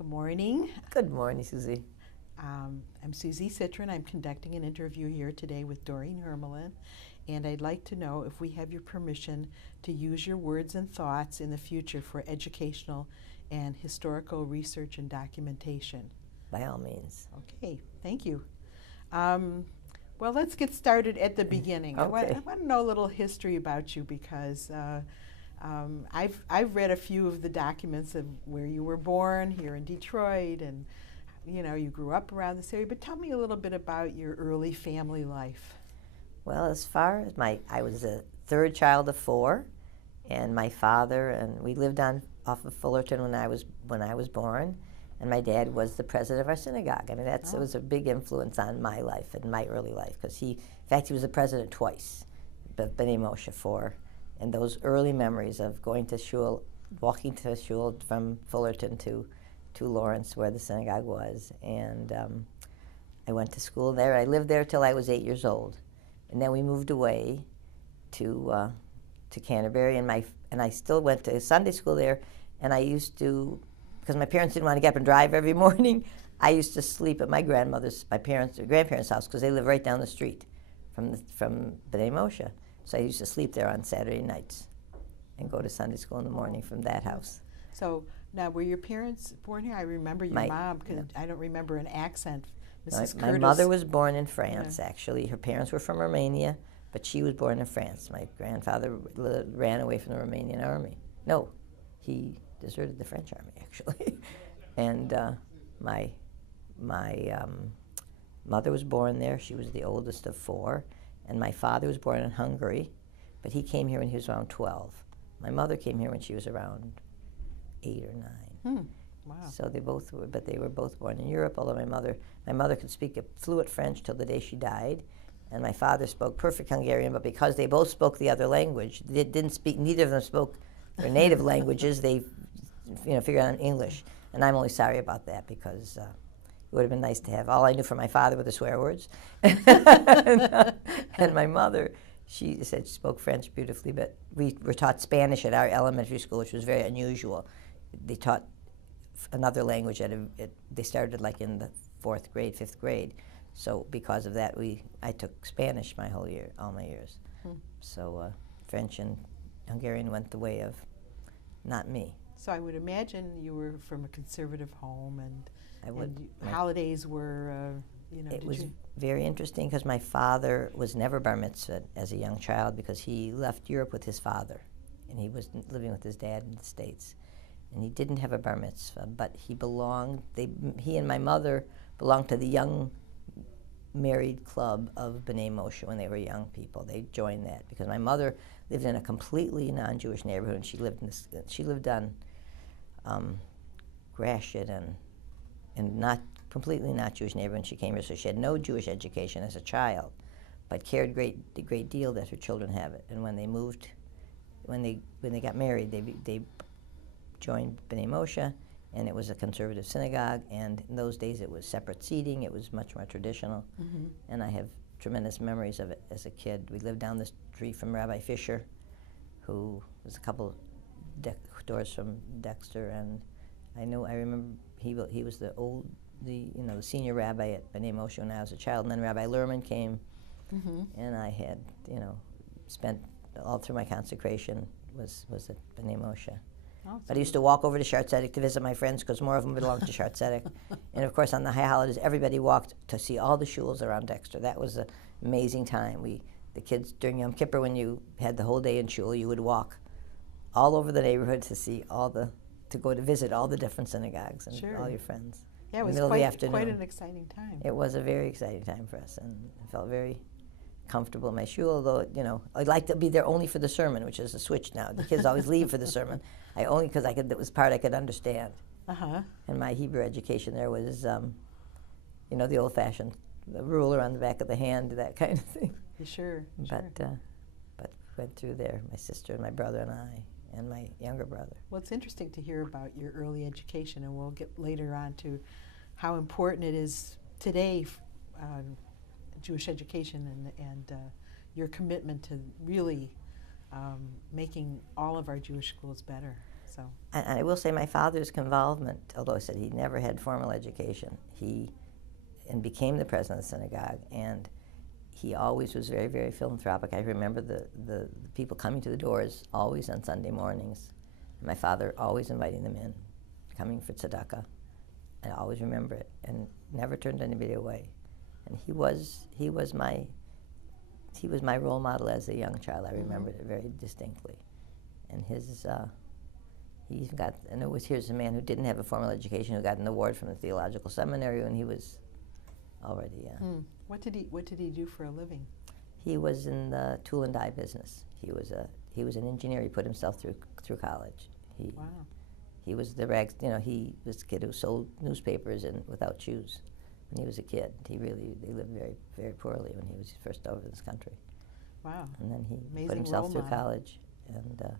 Good morning. Good morning, Susie. I'm Susie Citron. I'm conducting an interview here today with Doreen Hermelin, and I'd like to know if we have your permission to use your words and thoughts in the future for educational and historical research and documentation. By all means. Okay, thank you. Well, let's get started at the beginning. Okay. I want to know a little history about you because I've read a few of the documents of where you were born here in Detroit, and you grew up around this area. But tell me a little bit about your early family life. Well, as far as I was the third child of four, and my father, and we lived off of Fullerton when I was born, and my dad was the president of our synagogue. I mean, it was a big influence on my life and my early life, because he was the president twice, B'nai Moshe for, and those early memories of going to shul, walking to shul from Fullerton to Lawrence, where the synagogue was, and I went to school there. I lived there till I was 8 years old, and then we moved away to Canterbury, and I still went to Sunday school there, and I used to, because my parents didn't want to get up and drive every morning, I used to sleep at my grandparents' house, because they live right down the street from B'nai Moshe. So I used to sleep there on Saturday nights and go to Sunday school in the morning from that house. So now, were your parents born here? I remember your mom, because I don't remember an accent. Mrs. My Curtis. mother was born in France, actually. Her parents were from Romania, but she was born in France. My grandfather ran away from the Romanian army. No, he deserted the French army, actually. And my mother was born there. She was the oldest of four. And my father was born in Hungary, but he came here when he was around 12. My mother came here when she was around 8 or 9. Wow. So they both were, but they were both born in Europe, although my mother could speak fluent French till the day she died, and my father spoke perfect Hungarian, but because they both spoke the other language, they didn't speak, neither of them spoke their native languages, they figured out English. And I'm only sorry about that, because it would have been nice to have, all I knew from my father were the swear words. And my mother, she said she spoke French beautifully, but we were taught Spanish at our elementary school, which was very unusual. They taught another language they started like in the 4th grade, 5th grade. So because of that, I took Spanish all my years. So French and Hungarian went the way of not me. So I would imagine you were from a conservative home, and holidays were, It was very interesting, because my father was never bar mitzvahed as a young child, because he left Europe with his father, and he was living with his dad in the States. And he didn't have a bar mitzvah, but he and my mother belonged to the young married club of B'nai Moshe when they were young people. They joined that, because my mother lived in a completely non-Jewish neighborhood, and she lived on Gratiot and not completely not Jewish neighborhood when she came here, so she had no Jewish education as a child, but cared a great deal that her children have it. And when they got married, they joined B'nai Moshe, and it was a conservative synagogue, and in those days it was separate seating, it was much more traditional, and I have tremendous memories of it as a kid. We lived down the street from Rabbi Fisher, who was a couple doors from Dexter, and I remember he was the senior rabbi at B'nai Moshe when I was a child, and then Rabbi Lerman came, and I had, spent all through my consecration was at B'nai Moshe. But I used to walk over to Shar Tzedek to visit my friends, because more of them belonged to Shar Tzedek. And of course, on the high holidays, everybody walked to see all the shuls around Dexter. That was an amazing time. The kids, during Yom Kippur, when you had the whole day in shul, you would walk all over the neighborhood to see to go to visit all the different synagogues and all your friends. Yeah, it was quite an exciting time. It was a very exciting time for us, and I felt very comfortable in my shul, although, I'd like to be there only for the sermon, which is a switch now. The kids always leave for the sermon. Because that was part I could understand. And my Hebrew education there was, the old-fashioned, the ruler on the back of the hand, that kind of thing. Sure. But went through there, my sister and my brother and I, and my younger brother. Well, it's interesting to hear about your early education, and we'll get later on to how important it is today, Jewish education, and your commitment to really making all of our Jewish schools better. So. And I will say my father's involvement, although I said he never had formal education, and became the president of the synagogue, and he always was very, very philanthropic. I remember the people coming to the doors always on Sunday mornings. My father always inviting them in, coming for tzedakah. I always remember it, and never turned anybody away. And he was my role model as a young child. I remembered it very distinctly. And he even got, and here's a man who didn't have a formal education who got an award from the theological seminary when he was already. What did he do for a living? He was in the tool and die business. He was an engineer. He put himself through college. Wow. He was the rags. He was a kid who sold newspapers and without shoes when he was a kid. They lived very, very poorly when he was first over this country. Wow. And then he Amazing put himself through role model. college and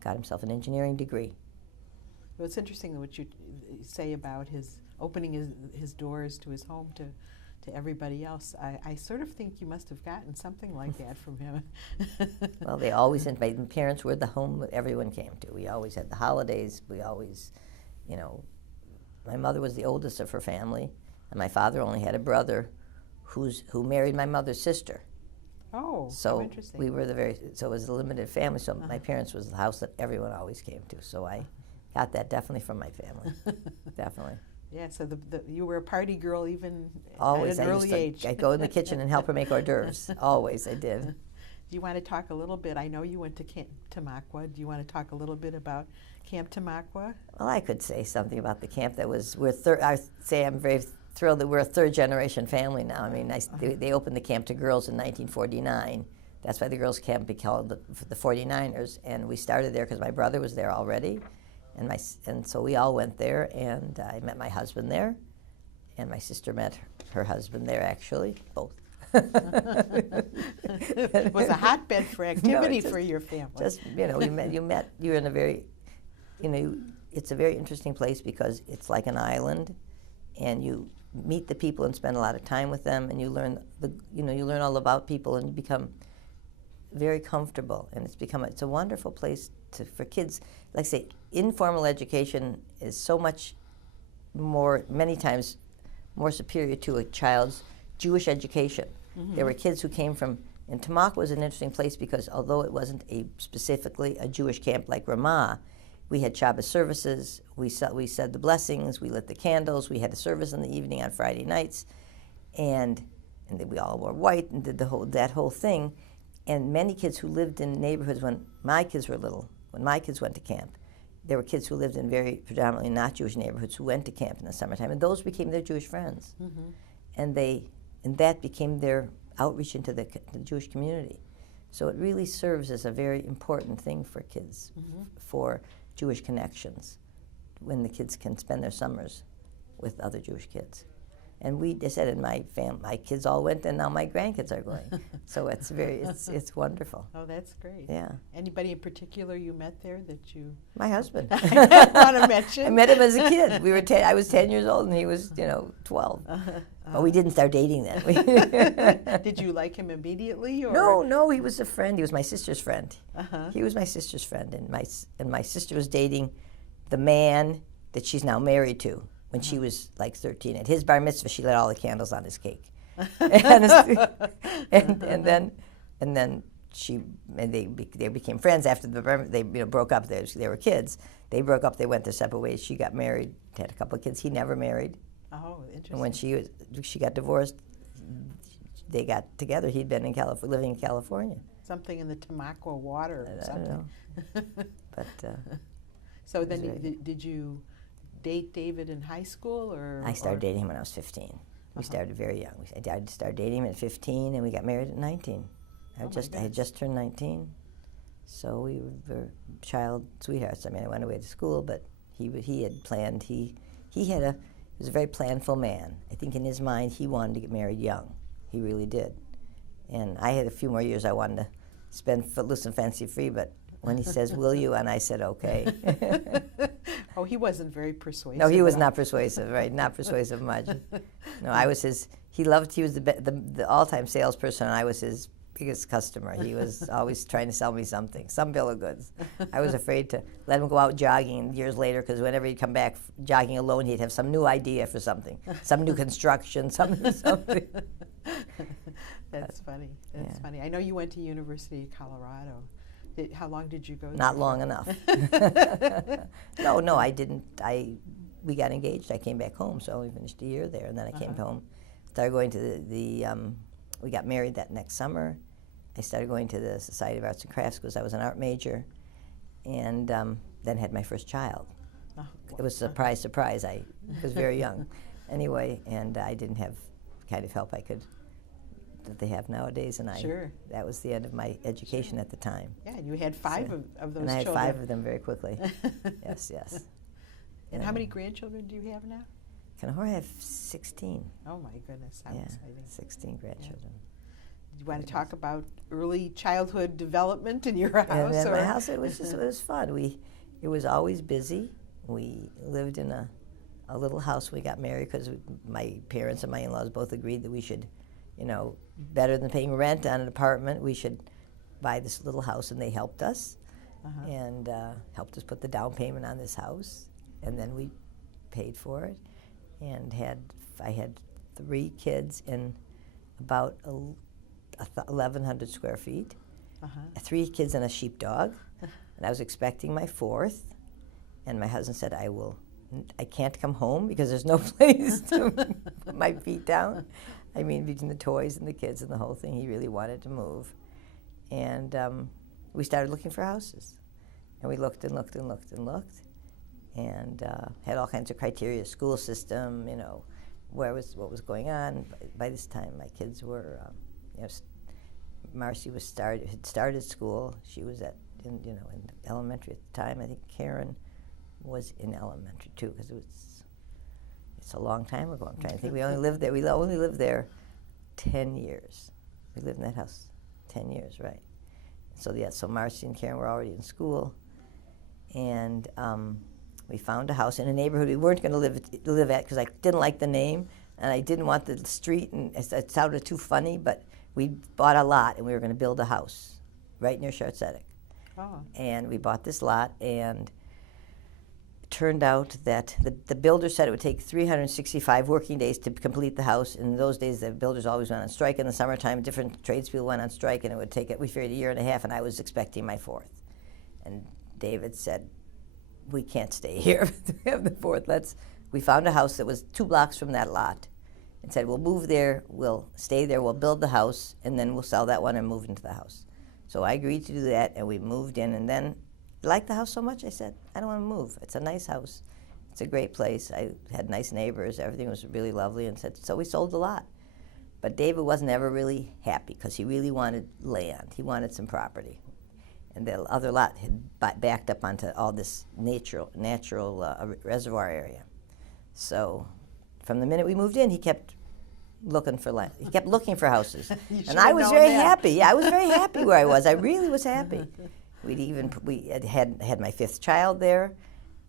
got himself an engineering degree. Well, it's interesting what you say about his opening his doors to his home to everybody else. I sort of think you must have gotten something like that from him. Well, they always, my parents were the home that everyone came to. We always had the holidays. We always, my mother was the oldest of her family, and my father only had a brother who married my mother's sister. Oh, so how interesting. We were so it was a limited family, so my parents was the house that everyone always came to. So I got that definitely from my family, definitely. Yeah, so you were a party girl even always, at an early age. I'd go in the kitchen and help her make hors d'oeuvres. Always, I did. Do you want to talk a little bit? I know you went to Camp Tamaqua. Do you want to talk a little bit about Camp Tamaqua? Well, I could say something about the camp. I say I'm very thrilled that we're a third-generation family now. I mean, they opened the camp to girls in 1949. That's why the girls' camp became called the 49ers, and we started there because my brother was there already. And so we all went there, and I met my husband there, and my sister met her husband there, actually, both. It was a hotbed for activity for your family. Just, you're in a very, it's a very interesting place because it's like an island, and you meet the people and spend a lot of time with them, and you learn all about people and you become very comfortable, and it's a wonderful place for kids. Like I say, informal education is so much more, many times more superior to a child's Jewish education. Mm-hmm. There were kids who came from, and Tamaqua was an interesting place because although it wasn't specifically a Jewish camp like Ramah, we had Shabbos services, we said the blessings, we lit the candles, we had a service in the evening on Friday nights, and we all wore white and did that whole thing. And many kids who lived in neighborhoods when my kids were little, when my kids went to camp, there were kids who lived in very predominantly not Jewish neighborhoods who went to camp in the summertime, and those became their Jewish friends. Mm-hmm. And that became their outreach into the Jewish community. So it really serves as a very important thing for kids, for Jewish connections, when the kids can spend their summers with other Jewish kids. And I said, in my kids all went, and now my grandkids are going. So it's wonderful. Oh, that's great. Yeah. Anybody in particular you met there that you? My husband. I want to mention. I met him as a kid. I was 10 years old, and he was 12. But we didn't start dating then. Did you like him immediately? Or? No, he was a friend. He was my sister's friend. He was my sister's friend, and my sister was dating the man that she's now married to. When she was like 13, at his bar mitzvah, she lit all the candles on his cake, and then they became friends after the bar. They broke up. They were kids. They broke up. They went their separate ways. She got married, had a couple of kids. He never married. Oh, interesting. And when she got divorced, they got together. He'd been living in California. Something in the Tamaqua water or something. I don't know. But so then, did you date David in high school, or? I started dating him when I was 15. We started very young. I started dating him at 15, and we got married at 19. I had just turned 19, so we were child sweethearts. I mean, I went away to school, but he had planned. He was a very planful man. I think in his mind he wanted to get married young. He really did. And I had a few more years I wanted to spend loose and fancy free, but when he says, "Will you?" and I said, "Okay." Oh, he wasn't very persuasive. No, he was not persuasive, right? Not persuasive much. No, I was his. He was the all-time salesperson, and I was his biggest customer. He was always trying to sell me something, some bill of goods. I was afraid to let him go out jogging years later, because whenever he'd come back jogging alone, he'd have some new idea for something, some new construction, something. That's funny. That's funny. I know you went to University of Colorado. How long did you go there? Not long enough. No, I didn't. We got engaged. I came back home, so I only finished a year there, and then I came home. Started going to we got married that next summer. I started going to the Society of Arts and Crafts because I was an art major, and then had my first child. Oh, it was a surprise, surprise. I was very young. Anyway, and I didn't have the kind of help that they have nowadays, and that was the end of my education at the time. Yeah, and you had five of those children. And I had 5 of them very quickly. Yes. And how many grandchildren do you have now? I have 16. Oh my goodness, how exciting. 16 grandchildren. Do you want to talk about early childhood development in your house? And in my house, it was fun. It was always busy. We lived in a little house when we got married, because my parents and my in-laws both agreed that we should, better than paying rent on an apartment, we should buy this little house, and they helped us and helped us put the down payment on this house, and then we paid for it, and I had 3 kids in about 1,100 square feet, 3 kids and a sheepdog, and I was expecting my 4th, and my husband said, I can't come home because there's no place to put my feet down. I mean, between the toys and the kids and the whole thing, he really wanted to move. And we started looking for houses. And we looked and looked and looked and looked, and had all kinds of criteria, school system, what was going on. By this time, my kids were, Marcy had started school. She was in elementary at the time. I think Karen was in elementary too, because it's a long time ago. I'm trying to think. We only lived there 10 years. We lived in that house 10 years, right? So Marcy and Karen were already in school, and we found a house in a neighborhood we weren't going to live at, because I didn't like the name, and I didn't want the street, and it sounded too funny. But we bought a lot, and we were going to build a house right near Shartsetic. Oh. And we bought this lot, and turned out that the builder said it would take 365 working days to complete the house. In those days, the builders always went on strike in the summertime. Different tradespeople went on strike, and it would take we figured a year and a half, and I was expecting my 4th. And David said, we can't stay here. We have the 4th. We found a house that was 2 blocks from that lot, and said, we'll move there, we'll stay there, we'll build the house, and then we'll sell that one and move into the house. So I agreed to do that, and we moved in, and then I liked the house so much, I said, I don't want to move. It's a nice house. It's a great place. I had nice neighbors. Everything was really lovely. And so we sold the lot. But David wasn't ever really happy, because he really wanted land. He wanted some property. And the other lot had backed up onto all this natural reservoir area. So from the minute we moved in, he kept looking for land. He kept looking for houses. And I was very happy. Yeah, I was very happy where I was. I really was happy. We had my 5th child there,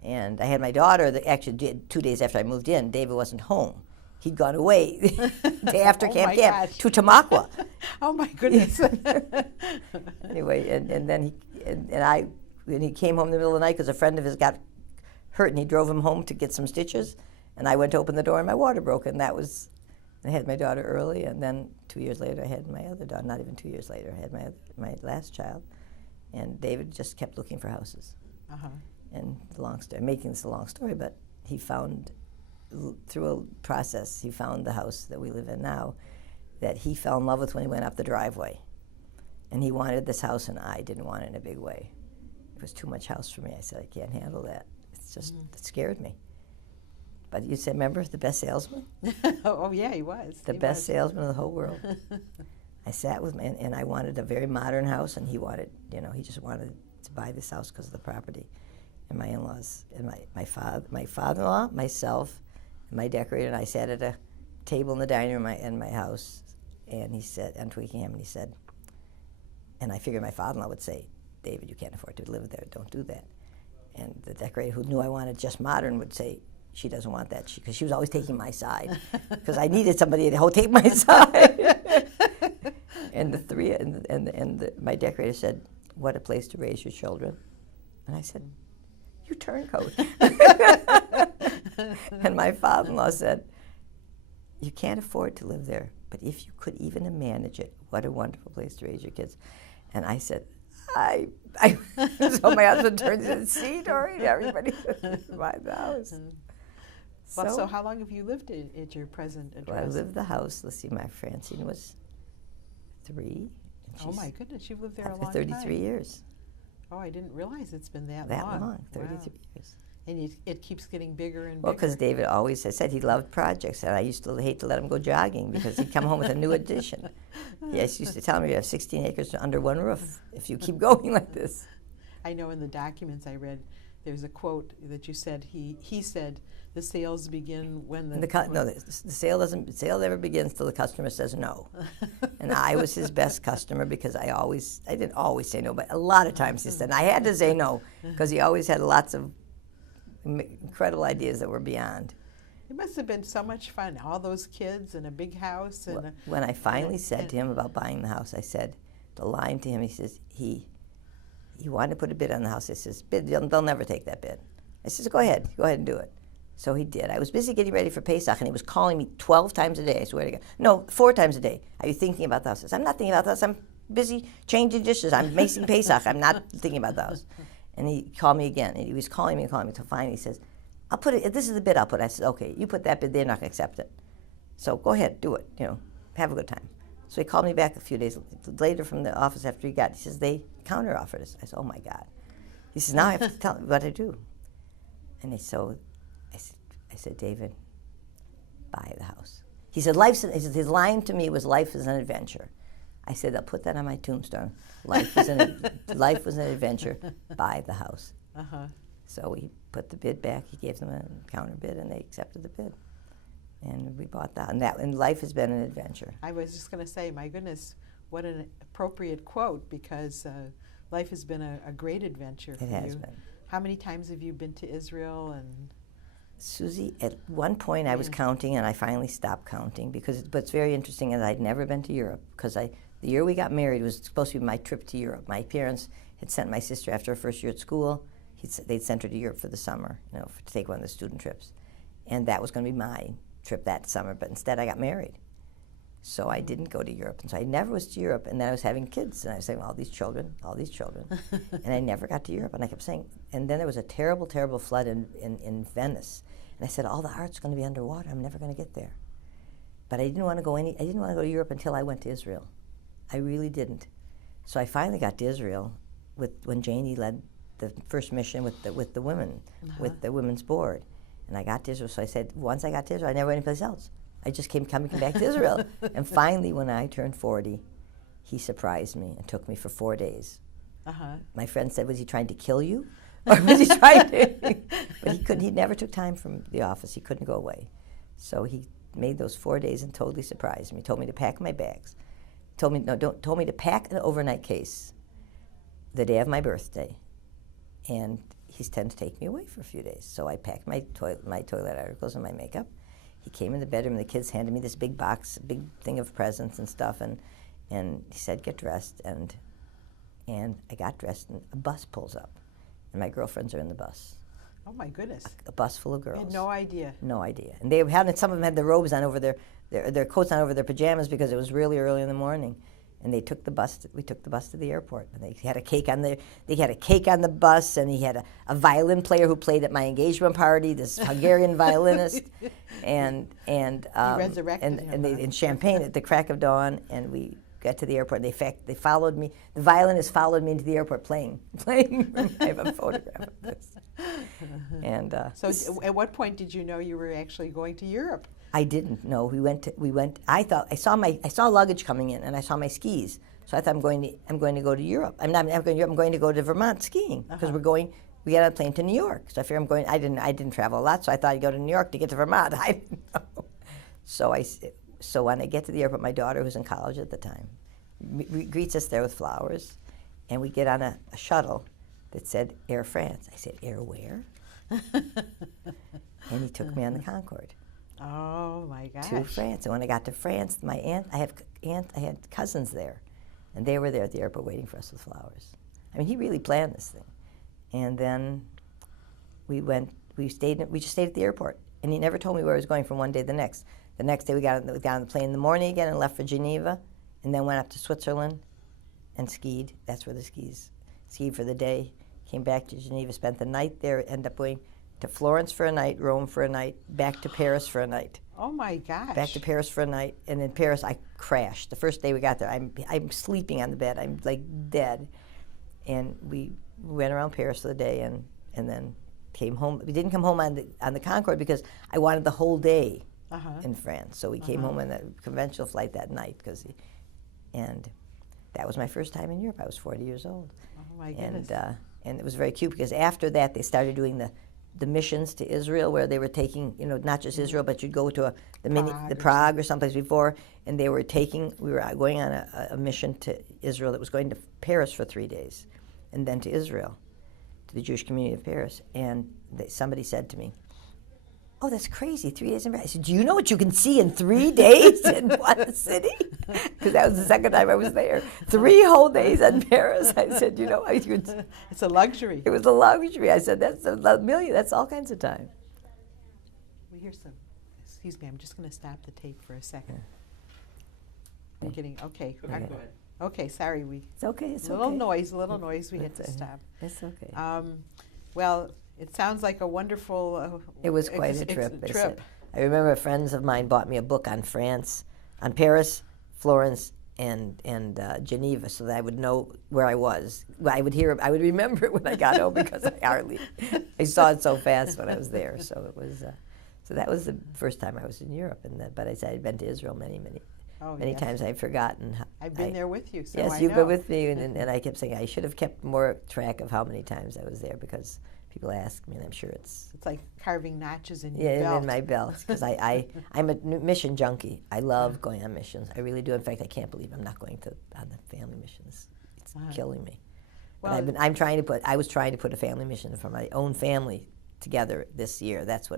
and I had my daughter that actually did 2 days after I moved in. David wasn't home. He'd gone away after camp to Tamaqua. Oh my goodness. Anyway, and then when he came home in the middle of the night, because a friend of his got hurt, and he drove him home to get some stitches, and I went to open the door, and my water broke, and I had my daughter early, and then 2 years later I had my other daughter. Not even 2 years later, I had my last child. And David just kept looking for houses. And making this a long story, but he found, through a process, he found the house that we live in now that he fell in love with when he went up the driveway. And he wanted this house, and I didn't want it in a big way. It was too much house for me. I said, I can't handle that. It scared me. But you said, remember, the best salesman? Oh, yeah, he was. The best salesman in the whole world. I sat with him, and I wanted a very modern house, and he just wanted to buy this house because of the property. And my in-laws, and my father-in-law, myself, and my decorator, and I sat at a table in the dining room in my house, and he said, on Twickenham, and he said, and I figured my father-in-law would say, David, you can't afford to live there, don't do that. And the decorator, who knew I wanted just modern, would say, she doesn't want that, because she was always taking my side, because I needed somebody to take my side. And my decorator said, "What a place to raise your children." And I said, "You turncoat." And my father-in-law said, "You can't afford to live there, but if you could even manage it, what a wonderful place to raise your kids." And I said, so my husband turned and said, "See, Doreen, everybody buy the house." Well, so how long have you lived at your present address? Well, I lived the house. Let's see, my Francine was 3. Oh my goodness, you've lived there a long time. 33 years. Oh, I didn't realize it's been that long. That long, 33 wow. years. And it keeps getting bigger and bigger. Well, because David always said he loved projects, and I used to hate to let him go jogging because he'd come home with a new addition. He used to tell me, "You have 16 acres under one roof if you keep going like this." I know in the documents I read, there's a quote that you said, he said, "The sales begin when the..." The sale never begins till the customer says no. And I was his best customer because I didn't always say no, but a lot of times he said, and I had to say no because he always had lots of incredible ideas that were beyond. It must have been so much fun, all those kids and a big house. And when I finally said to him about buying the house, I said the line to him, he says, he wanted to put a bid on the house. I says, "Bid, they'll never take that bid." I says, go ahead and do it. So he did. I was busy getting ready for Pesach, and he was calling me 12 times a day. I swear to God. No, 4 times a day. "Are you thinking about the house?" I said, "I'm not thinking about the house. I'm busy changing dishes. I'm making Pesach. I'm not thinking about the house." And he called me again, and he was calling me until finally he says, "I'll put it, this is the bid I'll put." I said, "Okay, you put that bid, they're not going to accept it. So go ahead, do it, have a good time." So he called me back a few days later from the office after he says, "They counter-offered us." I said, "Oh my God." He says, "Now I have to tell you what to do." And I said, "David, buy the house." He said, his line to me was, "Life is an adventure." I said, "I'll put that on my tombstone. Life was an adventure. Buy the house." Uh-huh. So he put the bid back. He gave them a counter bid, and they accepted the bid. And we bought that. And life has been an adventure. I was just going to say, my goodness, what an appropriate quote, because life has been a great adventure for you. It has been. How many times have you been to Israel? And Susie, at one point I was counting, and I finally stopped counting because what's very interesting is I'd never been to Europe because the year we got married was supposed to be my trip to Europe. My parents had sent my sister after her first year at school. They'd sent her to Europe for the summer, to take one of the student trips, and that was going to be my trip that summer. But instead, I got married, so I didn't go to Europe, and so I never was to Europe. And then I was having kids, and I was saying, all these children, and I never got to Europe. And I kept saying, and then there was a terrible, terrible flood in Venice, and I said, all the art's going to be underwater. I'm never going to get there. But I didn't want to go to Europe until I went to Israel. I really didn't. So I finally got to Israel when Janie led the first mission with the women, with the women's board. And I got to Israel, so I said, once I got to Israel, I never went anyplace else. I just coming back to Israel. And finally, when I turned 40, he surprised me and took me for 4 days. My friend said, was he trying to kill you? Or was he trying to? But he couldn't. He never took time from the office. He couldn't go away. So he made those 4 days and totally surprised me. Told me to pack my bags. Told me to pack an overnight case the day of my birthday. And he tended to take me away for a few days. So I packed my toilet articles and my makeup. He came in the bedroom, and the kids handed me this big box, big thing of presents and stuff, and he said, get dressed. And I got dressed, and a bus pulls up, and my girlfriends are in the bus. Oh my goodness! A bus full of girls. You had no idea. No idea. And some of them had their robes on over their coats on over their pajamas because it was really early in the morning. And we took the bus to the airport. And they had a cake on the bus, and he had a violin player who played at my engagement party, this Hungarian violinist, and resurrected him, in Champagne at the crack of dawn. And we got to the airport. In fact, they followed me. The violinist followed me into the airport playing. I have a photograph of this. And so, at what point did you know you were actually going to Europe? I didn't know. We went. I thought I saw luggage coming in, and I saw my skis. So I thought I'm going to go to Europe. I'm not going to Europe. I'm going to go to Vermont skiing because we got on a plane to New York. So I figured I'm going. I didn't travel a lot, so I thought I'd go to New York to get to Vermont. I didn't know. So when I get to the airport, my daughter, who's in college at the time, greets us there with flowers, and we get on a shuttle that said Air France. I said, Air where? And he took me on the Concorde. Oh my gosh. To France. And when I got to France, I had cousins there, and they were there at the airport waiting for us with flowers. I mean, he really planned this thing. And then we just stayed at the airport, and he never told me where I was going from one day to the next. The next day we got on the plane in the morning again and left for Geneva, and then went up to Switzerland and skied. That's where skied for the day. Came back to Geneva, spent the night there, ended up going to Florence for a night, Rome for a night, back to Paris for a night. Oh my gosh. Back to Paris for a night, and in Paris I crashed. The first day we got there, I'm sleeping on the bed. I'm like dead. And we went around Paris for the day, and then came home. We didn't come home on the Concorde because I wanted the whole day in France. So we came home on a conventional flight that night and that was my first time in Europe. I was 40 years old. Oh my goodness. And it was very cute because after that they started doing the missions to Israel, where they were taking, not just Israel, but you'd go to Prague or someplace before, and we were going on a mission to Israel that was going to Paris for 3 days, and then to Israel, to the Jewish community of Paris. And somebody said to me, "Oh, that's crazy, 3 days in Paris." I said, "Do you know what you can see in 3 days in one city?" Because that was the second time I was there. 3 whole days in Paris. I said, it's a luxury. It was a luxury. I said, that's a million. That's all kinds of time. We hear some. Excuse me. I'm just going to stop the tape for a second. I'm getting okay. Go ahead. Okay. Sorry, It's okay. It's little okay. noise. We had to stop. It's okay. Well, it sounds like a wonderful. It was quite a trip. I remember friends of mine bought me a book on France, on Paris, Florence, and Geneva, so that I would know where I was. I would remember it when I got home because I saw it so fast when I was there. So it was, so that was the first time I was in Europe. But I said I'd been to Israel many times. I've forgotten. I've been there with you. So yes, I you've know. been with me, and I kept saying I should have kept more track of how many times I was there because people ask me, and I'm sure it's like carving notches in your belt. In my belt, because I'm a mission junkie. I love going on missions. I really do. In fact, I can't believe I'm not going on the family missions. It's killing me. Well, but I was trying to put a family mission for my own family together this year. That's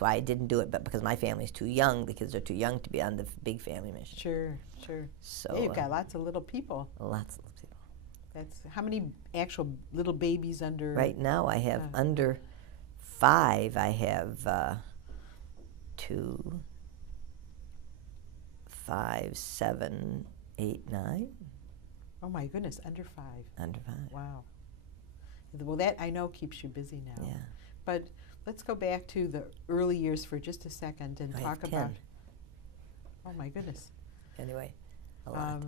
why I didn't do it. But because my family's too young, the kids are too young to be on the big family mission. Sure. So you've got lots of little people. Lots of little people. That's how many actual little babies under? Right now, I have under 5. I have 2, 5, 7, 8, 9. Oh my goodness, under 5. Under 5. Wow. Well, that I know keeps you busy now. Yeah. But let's go back to the early years for just a second and talk about. Oh my goodness. Anyway, a lot.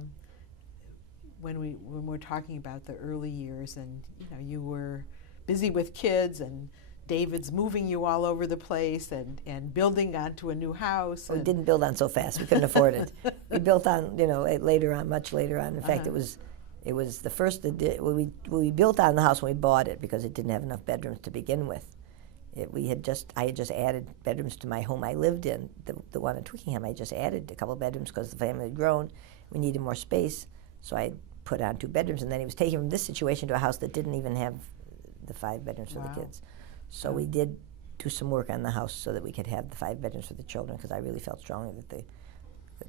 When we're talking about the early years, and you were busy with kids, and David's moving you all over the place, and building onto a new house. We didn't build on so fast; we couldn't afford it. We built on, later on, much later on. In fact, it was the first. We built on the house when we bought it because it didn't have enough bedrooms to begin with. I had just added bedrooms to my home I lived in, the one in Twickenham. I just added a couple of bedrooms because the family had grown. We needed more space, so I put on 2 bedrooms, and then he was taking from this situation to a house that didn't even have the 5 bedrooms for the kids. So we did do some work on the house so that we could have the 5 bedrooms for the children, because I really felt strongly that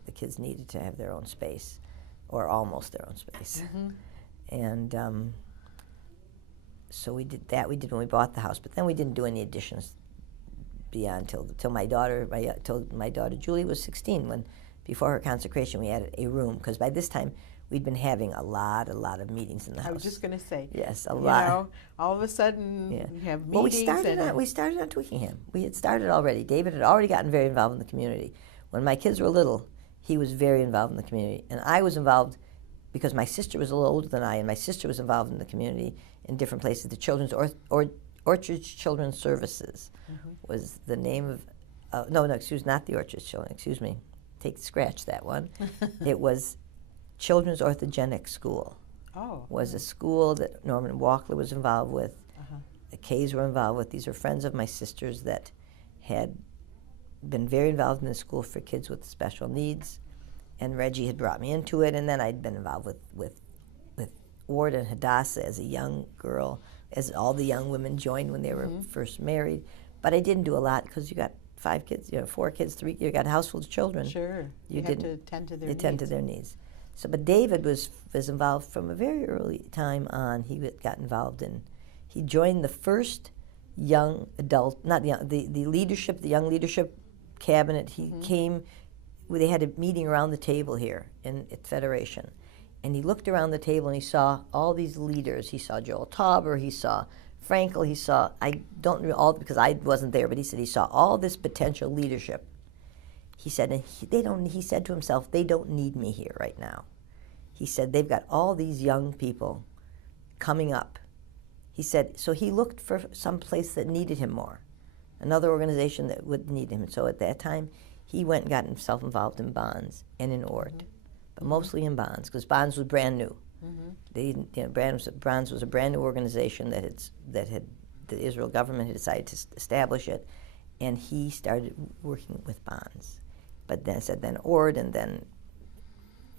the kids needed to have their own space, or almost their own space. And so we did that. We did when we bought the house, but then we didn't do any additions beyond till my daughter Julie was 16. When before her consecration, we added a room, because by this time we'd been having a lot of meetings in the house. I was just going to say. Yes, a lot. All of a sudden, you have meetings. Well, we started on Twickenham. We had started already. David had already gotten very involved in the community. When my kids were little, he was very involved in the community. And I was involved because my sister was a little older than I, and my sister was involved in the community in different places. The Children's Orchard Children's Services was the name of, not the Orchard Children, excuse me. Scratch that one. It was Children's Orthogenic School. Was a school that Norman Walkler was involved with. The Kays were involved with. These are friends of my sister's that had been very involved in the school for kids with special needs. And Reggie had brought me into it, and then I'd been involved with Ward and Hadassah as a young girl, as all the young women joined when they were first married. But I didn't do a lot because you got 5 kids, 4 kids, 3. You got a house full of children. Sure. You have to tend to their needs. Tend to their needs. So, but David was involved from a very early time on. He got involved in. He joined the first young adult, not the leadership, the young leadership cabinet. He came. They had a meeting around the table here at Federation, and he looked around the table and he saw all these leaders. He saw Joel Tauber. He saw Frankel. He saw, I don't know all because I wasn't there, but he said he saw all this potential leadership. He said, and he said to himself, they don't need me here right now. He said, they've got all these young people coming up. He said, so he looked for some place that needed him more, another organization that would need him. So at that time, he went and got himself involved in bonds and in ORT, but mostly in bonds, because bonds was brand new. Bonds was a brand new organization that the Israel government had decided to establish it, and he started working with bonds. But then ORT, and then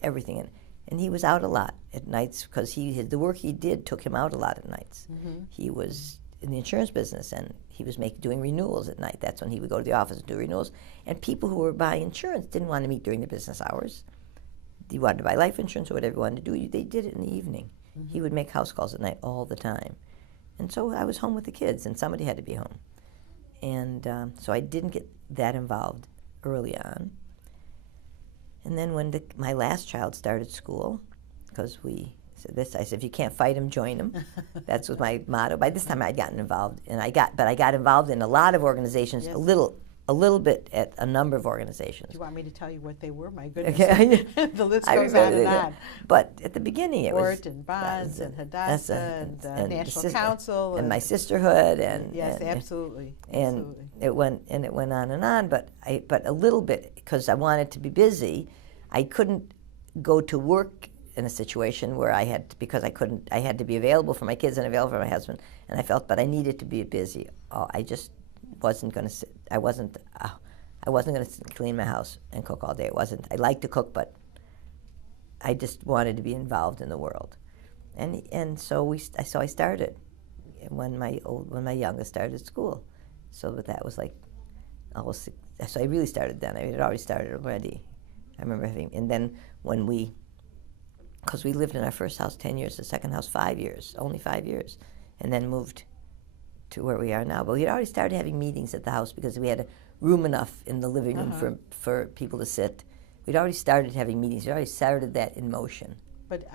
everything. And he was out a lot at nights because the work he did took him out a lot at nights. He was in the insurance business, and he was doing renewals at night. That's when he would go to the office and do renewals. And people who were buying insurance didn't want to meet during the business hours. You wanted to buy life insurance or whatever you wanted to do, they did it in the evening. He would make house calls at night all the time. And so I was home with the kids, and somebody had to be home. And so I didn't get that involved early on. And then when my last child started school, because I said, if you can't fight him, join him. That was my motto. By this time I'd gotten involved, and I got involved in a lot of organizations, a little bit at a number of organizations. Do you want me to tell you what they were? My goodness. Okay. The list goes on and on. But at the beginning it ORT and bonds and Hadassah and National Council. And my sisterhood. Yes, absolutely. And it went on and on, but a little bit, because I wanted to be busy, I couldn't go to work in a situation where I had to be available for my kids and available for my husband, and I felt, but I needed to be busy. I just wasn't going to sit. I wasn't going to clean my house and cook all day. It wasn't. I like to cook, but I just wanted to be involved in the world, and so I started when my youngest started school, so that was like almost. So I really started then. I had already started already. I remember and then because we lived in our first house 10 years, the second house 5 years, only 5 years, and then moved to where we are now. But we had already started having meetings at the house because we had room enough in the living room for people to sit. We'd already started having meetings. We already started that in motion. But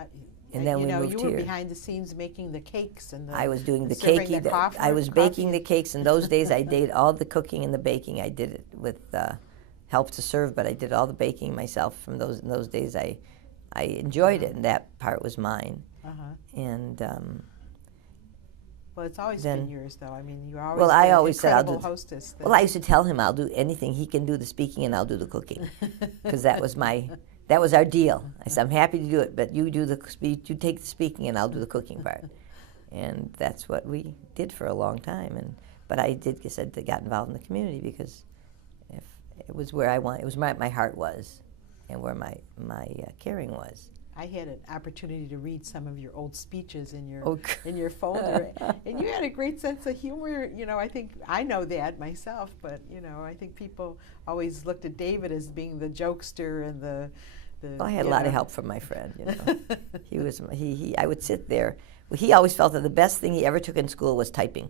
and then we moved you here. were behind the scenes making the cakes and I was doing the cake. I was baking the cakes. In those days, I did all the cooking and the baking. I did it with help to serve, but I did all the baking myself. In those days, I enjoyed it, and that part was mine. And well, it's always been yours, though. I mean, you're always I always said I'll do hostess. Well, I used to tell him I'll do anything. He can do the speaking, and I'll do the cooking, because that was our deal. I said, I'm happy to do it, but you do you take the speaking, and I'll do the cooking part. And that's what we did for a long time. But I got involved in the community because it was where it was my heart was, and where my caring was. I had an opportunity to read some of your old speeches in your folder, and you had a great sense of humor. I think I know that myself, but I think people always looked at David as being the jokester and the. Well, I had a lot of help from my friend. I would sit there. Well, he always felt that the best thing he ever took in school was typing.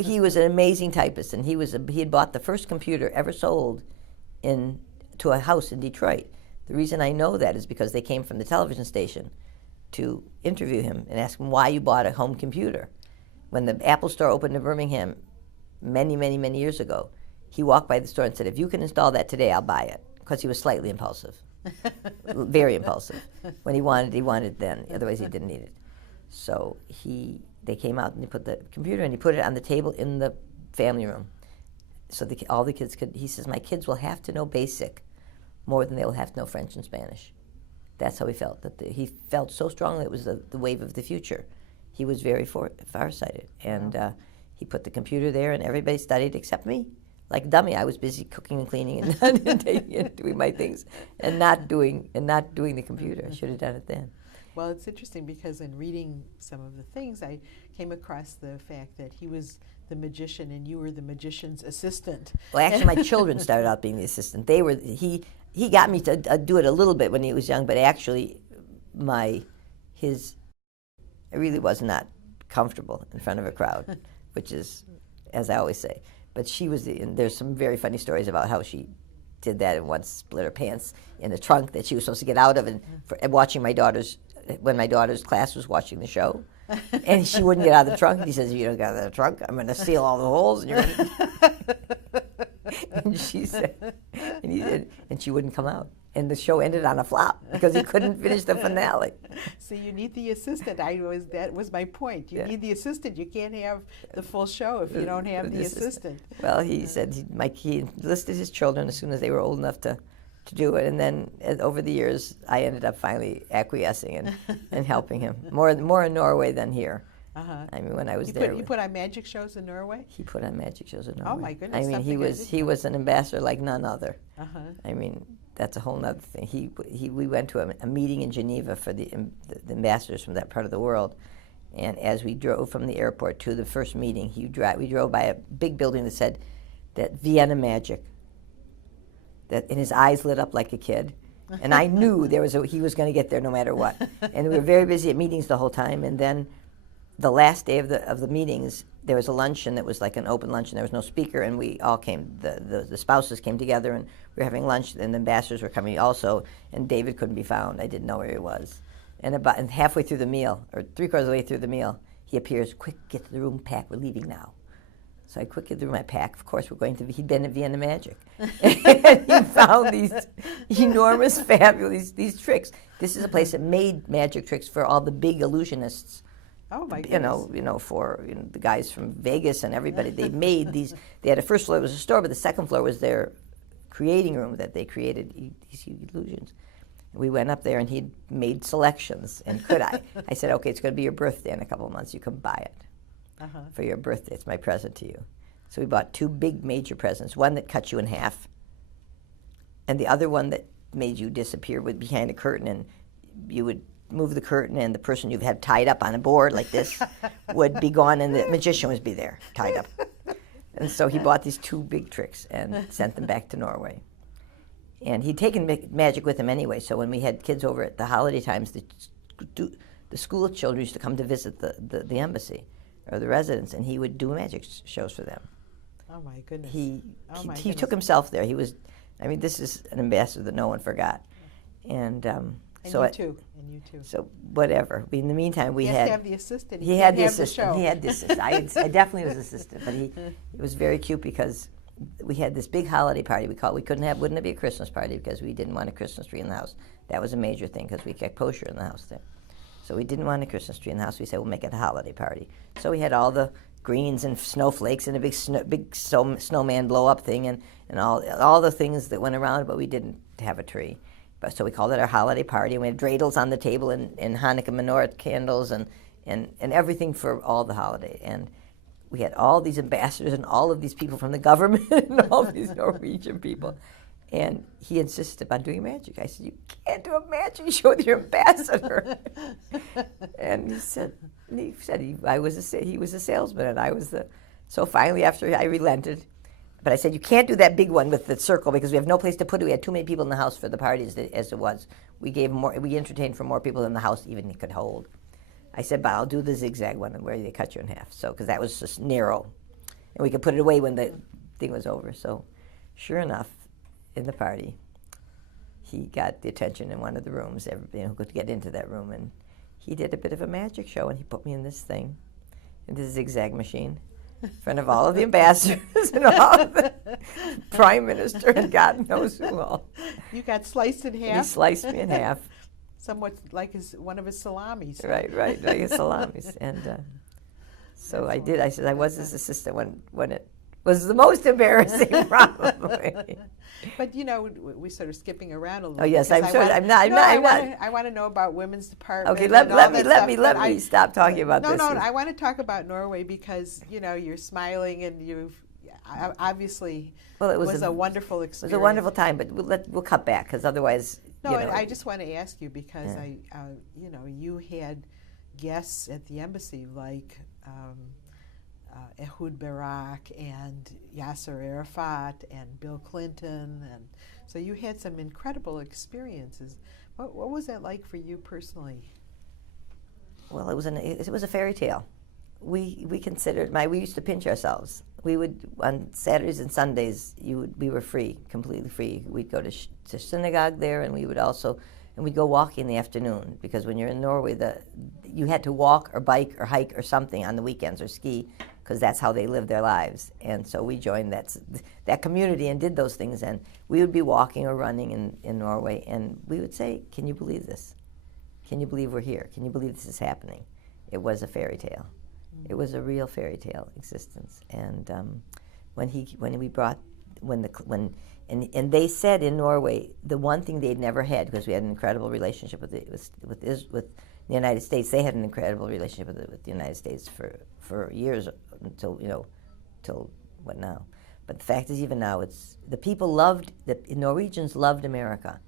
He was an amazing typist, and he had bought the first computer ever sold to a house in Detroit. The reason I know that is because they came from the television station to interview him and ask him why you bought a home computer. When the Apple store opened in Birmingham many, many, many years ago, he walked by the store and said, if you can install that today, I'll buy it, because he was slightly impulsive, very impulsive. When he wanted then, otherwise he didn't need it. So they came out and he put the computer and he put it on the table in the family room. So all the kids he says, my kids will have to know BASIC more than they will have to know French and Spanish. That's how he felt. He felt so strongly it was the wave of the future. He was very farsighted. And he put the computer there, and everybody studied except me. Like a dummy, I was busy cooking and cleaning and doing my things, and not doing the computer. I should have done it then. Well, it's interesting because in reading some of the things, I came across the fact that he was the magician and you were the magician's assistant. Well, actually, my children started out being the assistant. He got me to do it a little bit when he was young, but actually, I really was not comfortable in front of a crowd, which is, as I always say. But and there's some very funny stories about how she did that and once split her pants in the trunk that she was supposed to get out of, and watching when my daughter's class was watching the show, and she wouldn't get out of the trunk. He says, "If you don't get out of the trunk, I'm going to seal all the holes." And you're going to... And she said, and she wouldn't come out. And the show ended on a flop because he couldn't finish the finale. So you need the assistant. That was my point. You need the assistant. You can't have the full show if you don't have the assistant. Well, he said he enlisted his children as soon as they were old enough to do it, and then over the years, I ended up finally acquiescing and helping him more in Norway than here. I mean, when I was there, he put on magic shows in Norway. He put on magic shows in Norway. Oh my goodness! I mean, he was an ambassador like none other. I mean, that's a whole other thing. We went to a meeting in Geneva for the ambassadors from that part of the world, and as we drove from the airport to the first meeting, we drove by a big building that said that Vienna Magic. And his eyes lit up like a kid, and I knew he was going to get there no matter what. And we were very busy at meetings the whole time, and then the last day of the meetings, there was a luncheon that was like an open luncheon. There was no speaker, and we all came. The spouses came together, and we were having lunch. And the ambassadors were coming also. And David couldn't be found. I didn't know where he was. And halfway through the meal, or 3/4 of the way through the meal, he appears. Quick, get to the room, pack. We're leaving now. So I quickly threw my pack. Of course, he'd been at Vienna Magic. And he found these enormous, fabulous, these tricks. This is a place that made magic tricks for all the big illusionists. Oh my goodness. For the guys from Vegas and everybody. They made these. They had a first floor, it was a store, but the second floor was their creating room that they created these illusions. And we went up there, and he'd made selections. And I said, okay, it's going to be your birthday in a couple of months. You can buy it. For your birthday. It's my present to you. So we bought 2 big major presents, one that cut you in half, and the other one that made you disappear behind a curtain, and you would move the curtain, and the person you've had tied up on a board like this would be gone, and the magician would be there, tied up. And so he bought these 2 big tricks and sent them back to Norway. And he'd taken magic with him anyway, so when we had kids over at the holiday times, the school children used to come to visit the embassy or the residents, and he would do magic shows for them. Oh my goodness. He took himself there. This is an ambassador that no one forgot. And so you too. So whatever. In the meantime, he has to have the assistant. He had the assistant. He had the assistant. I definitely was assistant, but it was very cute because we had this big holiday party. Wouldn't it be a Christmas party because we didn't want a Christmas tree in the house. That was a major thing because we kept kosher in the house there. So we didn't want a Christmas tree in the house. We said, we'll make it a holiday party. So we had all the greens and snowflakes and a big snowman blow-up thing and all the things that went around, but we didn't have a tree. So we called it our holiday party, and we had dreidels on the table and Hanukkah menorah candles and everything for all the holiday. And we had all these ambassadors and all of these people from the government and all these Norwegian people. And he insisted upon doing magic. I said, you can't do a magic show with your ambassador. And he said he was a salesman, and I was so finally after I relented. But I said, you can't do that big one with the circle because we have no place to put it. We had too many people in the house for the parties as it was. We entertained for more people than the house even could hold. I said, but I'll do the zigzag one where they cut you in half. So, because that was just narrow. And we could put it away when the thing was over. So, sure enough, in the party, he got the attention in one of the rooms, everybody who could get into that room, and he did a bit of a magic show, and he put me in this thing, in this zigzag machine, in front of all of the ambassadors and all of the prime minister and God knows who all. You got sliced in half? He sliced me in half. Somewhat like one of his salamis. Right, like his salamis. And so I did. I said I was his assistant when it was the most embarrassing, probably. But we're sort of skipping around a little. Oh yes, I'm sorry. I'm not. I want to know about women's department. Okay, let me stop talking about this. No, I want to talk about Norway because you're smiling and you've obviously. Well, it was a wonderful experience. It was a wonderful time, but we'll cut back because otherwise No, you know. I just want to ask you because Yeah. you had guests at the embassy like Ehud Barak and Yasser Arafat and Bill Clinton, and so you had some incredible experiences. What was that like for you personally? Well, it was a fairy tale. We considered we used to pinch ourselves. We would on Saturdays and Sundays we were free, completely free. We'd go to synagogue there, and we'd go walking in the afternoon, because when you're in Norway, you had to walk or bike or hike or something on the weekends, or ski, because that's how they lived their lives. And so we joined that community and did those things. And we would be walking or running in Norway, and we would say, "Can you believe this? Can you believe we're here? Can you believe this is happening?" It was a fairy tale. It was a real fairy tale existence. And and they said in Norway, the one thing they'd never had, because we had an incredible relationship with the United States. They had an incredible relationship with the United States for years, till what now? But the fact is, even now, the Norwegians loved America,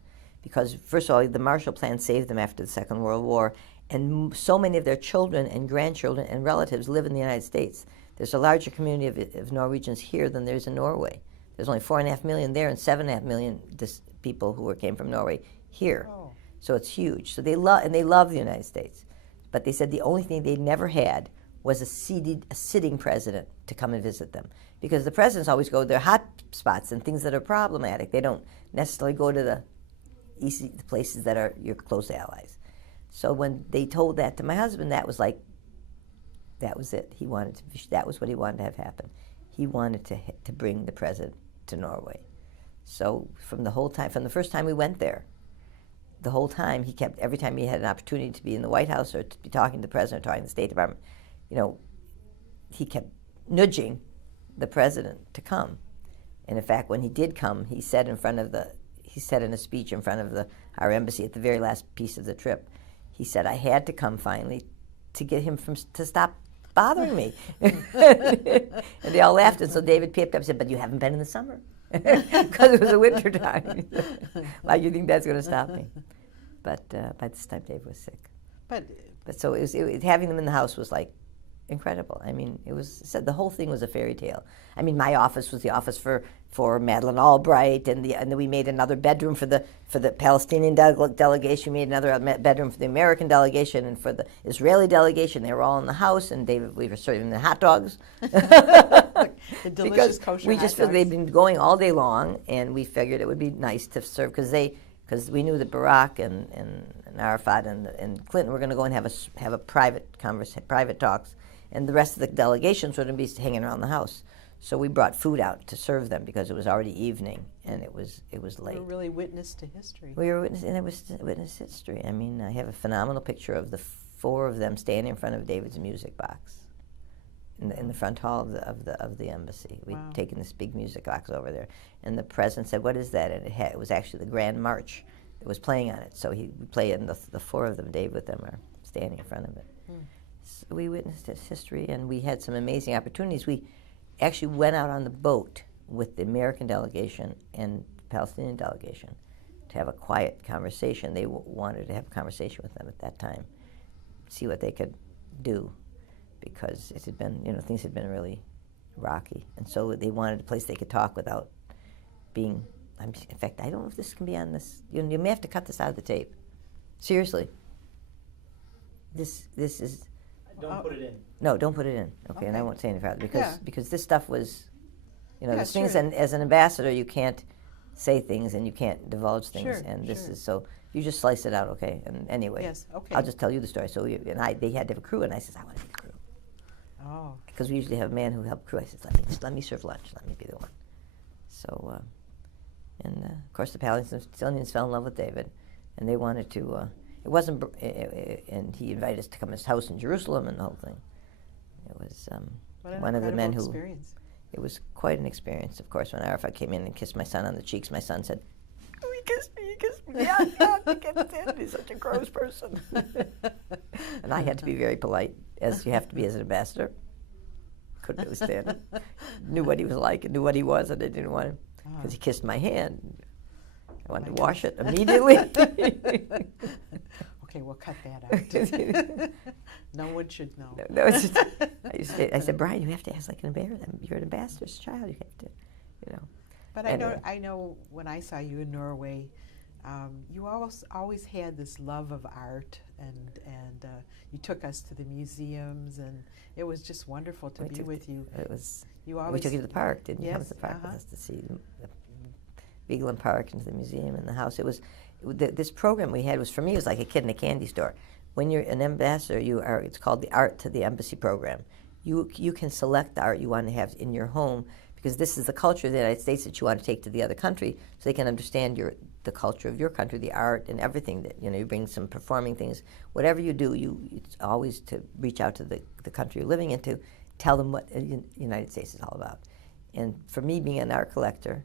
because first of all, the Marshall Plan saved them after the Second World War, and so many of their children and grandchildren and relatives live in the United States. There's a larger community of Norwegians here than there's in Norway. There's only 4.5 million there, and 7.5 million people who came from Norway here. Oh. So it's huge. So they love the United States. But they said the only thing they never had was a sitting president to come and visit them, because the presidents always go to their hot spots and things that are problematic. They don't necessarily go to the places that are your close allies. So when they told that to my husband, that was it. That was what he wanted to have happen. He wanted to bring the president to Norway. So from the first time we went there, the whole time every time he had an opportunity to be in the White House or to be talking to the president, or talking to the State Department, he kept nudging the president to come. And in fact, when he did come, he said in a speech in front of our embassy at the very last piece of the trip, he said, "I had to come finally to get him to stop bothering me." And they all laughed, and so David piped up and said, "But you haven't been in the summer," because it was a winter time. Like, you think that's going to stop me? But by this time, Dave was sick. But so having them in the house was like incredible. I mean, the whole thing was a fairy tale. I mean, my office was the office for Madeleine Albright, and then we made another bedroom for the Palestinian delegation. We made another bedroom for the American delegation, and for the Israeli delegation. They were all in the house, and we were serving the hot dogs. The delicious kosher we just figured they'd been going all day long, and we figured it would be nice to serve, because we knew that Barak and Arafat and Clinton were going to go and have a private talks, and the rest of the delegations were going to be hanging around the house. So we brought food out to serve them, because it was already evening and it was late. We were really witness to history. We were witness history. I mean, I have a phenomenal picture of the four of them standing in front of David's music box in the front hall of the embassy. We'd taken this big music box over there, and the president said, "What is that?" And it was actually the Grand March that was playing on it. So he would play it, and the four of them, Dave with them, are standing in front of it. So we witnessed this history, and we had some amazing opportunities. We actually went out on the boat with the American delegation and the Palestinian delegation to have a quiet conversation. They wanted to have a conversation with them at that time, see what they could do, because it had been, things had been really rocky. And so they wanted a place they could talk without being, in fact, I don't know if this can be on this. You may have to cut this out of the tape. Seriously. This is... Don't put it in. No, don't put it in. Okay, and I won't say any further, because this stuff was, there's things, sure. and as an ambassador, you can't say things and you can't divulge things, Sure, and this sure. is, so you just slice it out, okay? And anyway, Yes, okay. I'll just tell you the story. So they had to have a crew, and I said, "I want to be the crew," Oh. because we usually have a man who helped crew. I said, let me serve lunch. Let me be the one. So, of course, the Palestinians fell in love with David, and they wanted to. It wasn't, and he invited us to come to his house in Jerusalem and the whole thing. It was one of the men who. Experience. It was quite an experience. Of course, when Arafat came in and kissed my son on the cheeks, my son said, "Oh, he kissed me, yeah, I can't stand it. He's such a gross person." And I had to be very polite, as you have to be as an ambassador. Couldn't really stand it. Knew what he was like and knew what he was, and I didn't want him, because he kissed my hand. I wanted to wash it immediately. Okay, we'll cut that out. No one should know. No, I said, Brian, you have to act like an ambassador. You're an ambassador's child. You have to, you know. But anyway. I know when I saw you in Norway, you always had this love of art, and you took us to the museums, and it was just wonderful to be with you. It was. You always, we took you to the park, didn't you? Yes, Come to the park with us to see the Vigeland Park and the museum and the house. It was this program we had was, for me, it was like a kid in a candy store. When you're an ambassador, it's called the Art to the Embassy program. You can select the art you want to have in your home, because this is the culture of the United States that you want to take to the other country, so they can understand the culture of your country, the art and everything. That you bring some performing things. Whatever you do, it's always to reach out to the country you're living in, to tell them what the United States is all about. And for me, being an art collector,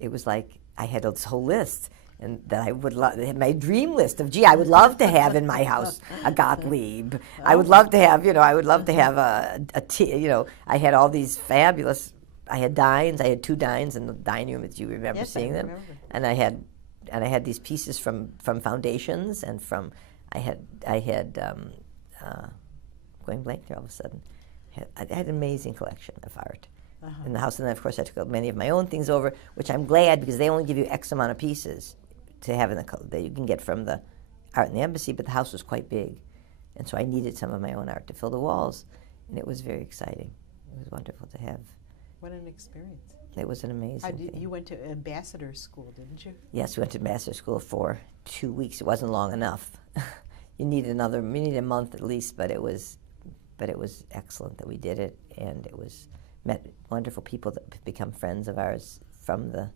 it was like I had this whole list, and that I would love, my dream list of, I would love to have in my house a Gottlieb. I would love to have, I would love to have I had all these fabulous, I had Dines, I had 2 Dines in the dining room, if you remember seeing them. And I had these pieces from foundations, and I had going blank there all of a sudden. I had an amazing collection of art in the house, and then of course I took many of my own things over, which I'm glad, because they only give you X amount of pieces to have that you can get from the art in the embassy, but the house was quite big, and so I needed some of my own art to fill the walls, and it was very exciting. It was wonderful to have. What an experience. It was an amazing thing. You went to ambassador school, didn't you? Yes, we went to ambassador school for 2 weeks. It wasn't long enough. You need a month at least, but it was excellent that we did it, and met wonderful people that have become friends of ours from the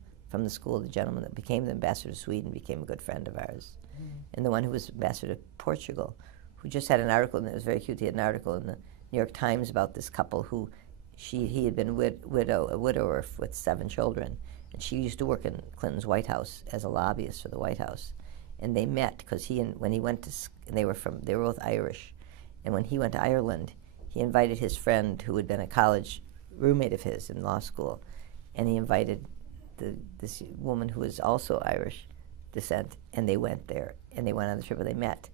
school. The gentleman that became the ambassador to Sweden became a good friend of ours. And the one who was ambassador to Portugal, who just had an article, and it was very cute, he had an article in the New York Times about this couple who he had been a widower with 7 children, and she used to work in Clinton's White House as a lobbyist for the White House. And they met because when he went to, and they were both Irish, and when he went to Ireland, he invited his friend who had been a college roommate of his in law school, and he invited this woman who was also Irish descent, and they went there, and they went on the trip, and they met,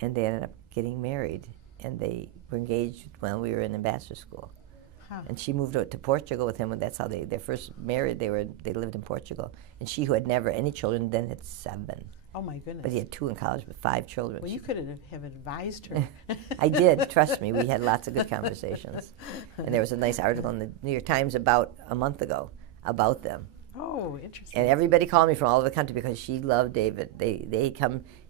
and they ended up getting married, and they were engaged while we were in ambassador school. And she moved out to Portugal with him, and that's how they first married. They lived in Portugal, and she, who had never any children, then had 7. Oh my goodness! But he had 2 in college, but 5 children. Well, you could have advised her. I did. Trust me, we had lots of good conversations, and there was a nice article in the New York Times about a month ago about them. Oh, interesting! And everybody called me from all over the country because she loved David.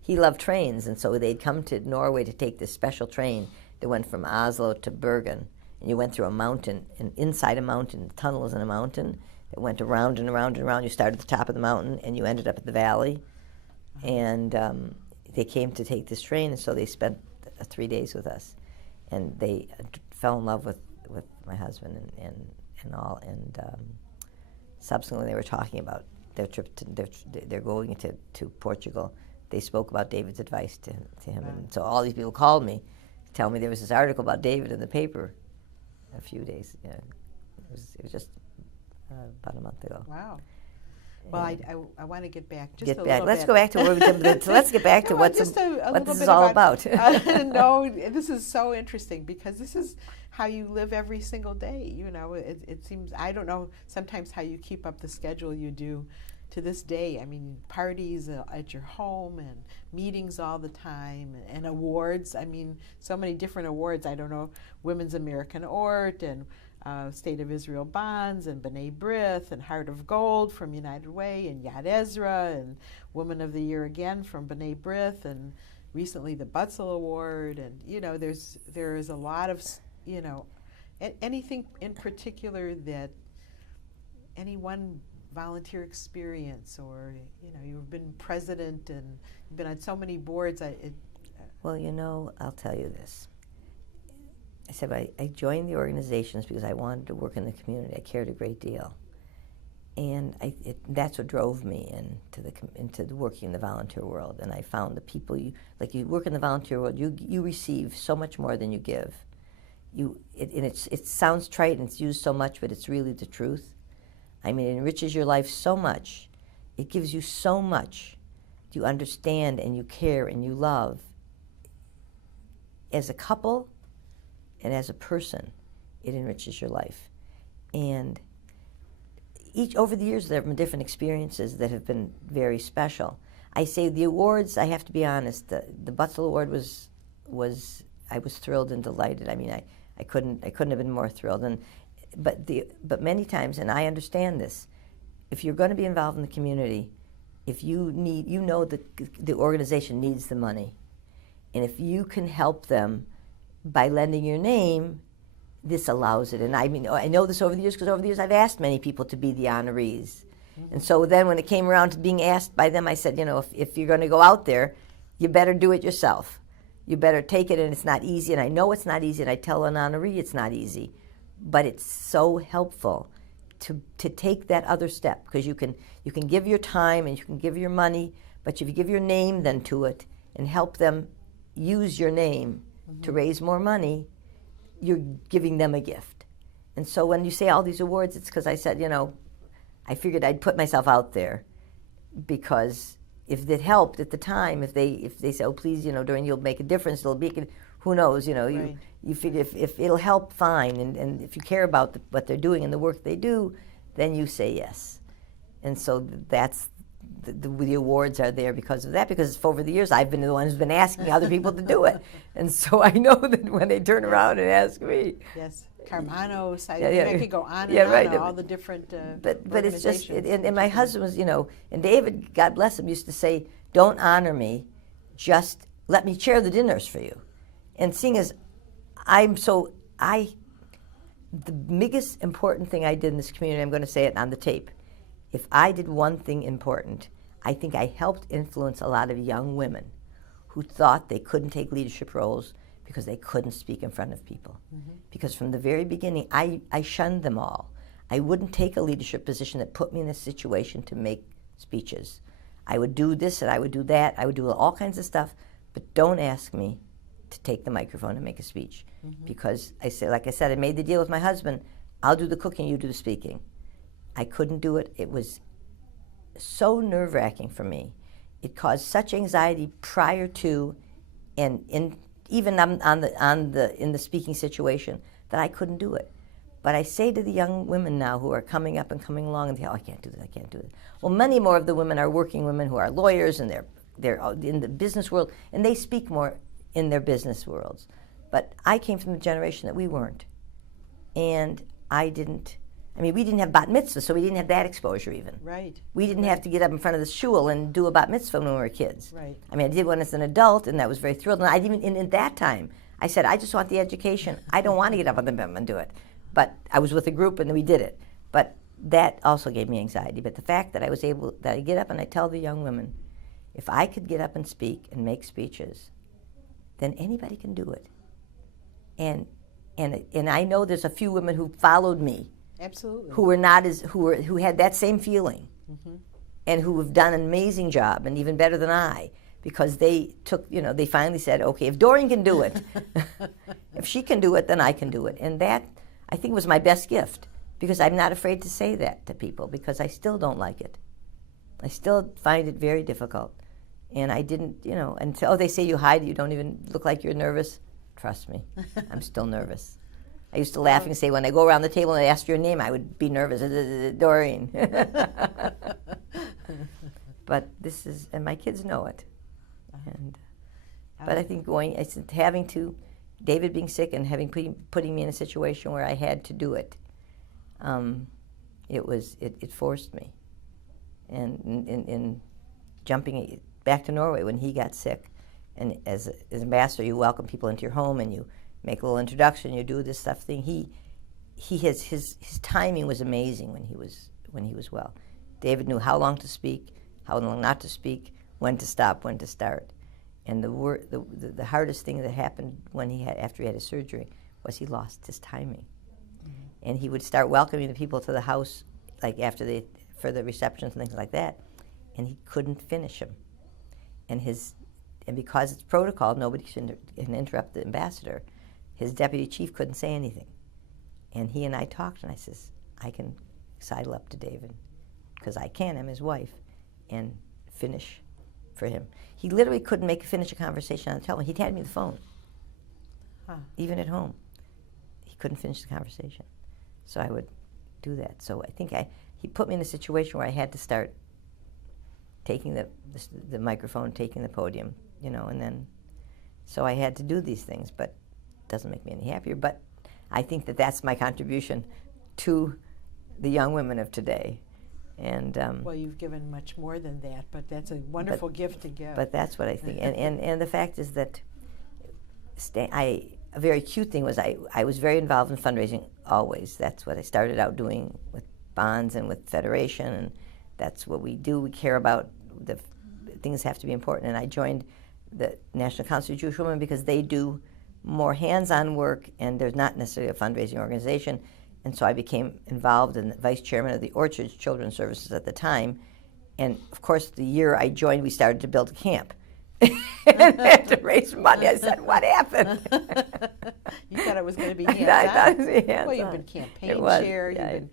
He loved trains, and so they'd come to Norway to take this special train that went from Oslo to Bergen. And you went through a mountain, and inside a mountain, the tunnel was in a mountain. It went around and around and around. You started at the top of the mountain, and you ended up at the valley. And they came to take this train, and so they spent 3 days with us. And they fell in love with my husband and all. And subsequently, they were talking about their trip. They're going to Portugal. They spoke about David's advice to him. Right. And so all these people called me to tell me there was this article about David in the paper. A few days, it was just about a month ago. Wow. Well, I want to get back just a little bit. Let's go back to where let's get back to what this is all about. No, this is so interesting, because this is how you live every single day. It seems, I don't know sometimes how you keep up the schedule you do to this day. I mean, parties at your home, and meetings all the time, and awards. I mean, so many different awards. I don't know, Women's American Art, and State of Israel Bonds, and B'nai B'rith, and Heart of Gold from United Way, and Yad Ezra, and Woman of the Year again from B'nai B'rith, and recently the Butzel Award. And there is a lot of anything in particular that anyone volunteer experience, or you've been president and you've been on so many boards. Well, I'll tell you this. I said I joined the organizations because I wanted to work in the community. I cared a great deal, and that's what drove me into the working in the volunteer world. And I found the people you work in the volunteer world. You receive so much more than you give. It sounds trite and it's used so much, but it's really the truth. I mean, it enriches your life so much, it gives you so much. You understand and you care and you love. As a couple and as a person, it enriches your life. And over the years, there have been different experiences that have been very special. I say the awards, I have to be honest, the Butzel Award was I was thrilled and delighted. I mean, I couldn't have been more thrilled. But many times, and I understand this, if you're going to be involved in the community, if you know that the organization needs the money, and if you can help them by lending your name, this allows it. And I mean, I know this over the years because over the years I've asked many people to be the honorees. And so then when it came around to being asked by them, I said, if you're going to go out there, you better do it yourself. You better take it, and it's not easy. And I know it's not easy, and I tell an honoree it's not easy. But it's so helpful to take that other step, because you can give your time and you can give your money, but if you give your name then to it and help them use your name to raise more money, you're giving them a gift. And so when you say all these awards, it's because I said, I figured I'd put myself out there, because if it helped at the time, if they say, oh please, Doreen, you'll make a difference, it'll be, who knows, right. You figure if it'll help, fine, and if you care about what they're doing and the work they do, then you say yes. And so that's the awards are there because of that, because for over the years I've been the one who's been asking other people to do it, and so I know that when they turn around and ask me. Yes. Carmanos, I could go on and on, all the different but it's just, and my husband was, and David, God bless him, used to say, don't honor me, just let me chair the dinners for you. And seeing as the biggest important thing I did in this community, I'm going to say it on the tape, if I did one thing important, I think I helped influence a lot of young women who thought they couldn't take leadership roles because they couldn't speak in front of people. Because from the very beginning, I shunned them all. I wouldn't take a leadership position that put me in a situation to make speeches. I would do this and I would do that. I would do all kinds of stuff, but don't ask me to take the microphone and make a speech. Because like I said, I made the deal with my husband, I'll do the cooking, you do the speaking. I couldn't do it. It was so nerve-wracking for me. It caused such anxiety prior to and even in the speaking situation, that I couldn't do it. But I say to the young women now who are coming up and coming along, and they, I can't do this, I can't do this. Well, many more of the women are working women who are lawyers, and they're in the business world, and they speak more in their business worlds. But I came from the generation that we weren't. And we didn't have bat mitzvah, so we didn't have that exposure even. Right. We didn't have to get up in front of the shul and do a bat mitzvah when we were kids. Right. I did one as an adult, and that was very thrilled. And in that time, I said, I just want the education. I don't want to get up on the bim and do it. But I was with a group, and we did it. But that also gave me anxiety. But the fact that I get up and I tell the young women, if I could get up and speak and make speeches, then anybody can do it. And I know there's a few women who followed me. Absolutely. Who had that same feeling, and who have done an amazing job, and even better than I, because they finally said, okay, if Doreen can do it, if she can do it, then I can do it. And that, I think, was my best gift, because I'm not afraid to say that to people, because I still don't like it. I still find it very difficult. And I didn't, until they say you hide, you don't even look like you're nervous. Trust me, I'm still nervous. I used to laugh and say, when I go around the table and I ask your name, I would be nervous. Doreen. But this is, and my kids know it. But I think David being sick and putting me in a situation where I had to do it, it forced me. And in jumping back to Norway when he got sick, and as ambassador, you welcome people into your home and you make a little introduction, you do this stuff thing. His timing was amazing when he was well. David knew how long to speak, how long not to speak, when to stop, when to start. And the hardest thing that happened after he had his surgery was he lost his timing. And he would start welcoming the people to the house, like for the receptions and things like that, and he couldn't finish them. And because it's protocol, nobody can interrupt the ambassador. His deputy chief couldn't say anything. And he and I talked, and I says, I can sidle up to David, because I can, I'm his wife. and finish for him. He literally couldn't finish a conversation on the telephone. He'd hand me the phone, even at home. He couldn't finish the conversation. So I would do that. So I think he put me in a situation where I had to start taking the microphone, taking the podium, and then, so I had to do these things, but it doesn't make me any happier. But I think that's my contribution to the young women of today. And well, you've given much more than that, but that's a wonderful gift to give. But that's what I think. and the fact is that a very cute thing was I was very involved in fundraising always. That's what I started out doing with bonds and with Federation, and that's what we do. We care about things have to be important. And I joined the National Council of Jewish Women because they do more hands-on work, and there's not necessarily a fundraising organization. And so I became involved in the vice chairman of the Orchards Children's Services at the time. And of course, the year I joined, we started to build a camp. And had to raise money. I said, what happened? You thought it was going to be hands-on? I thought it was hands-on. Well, you've been campaign chair, yeah. You've been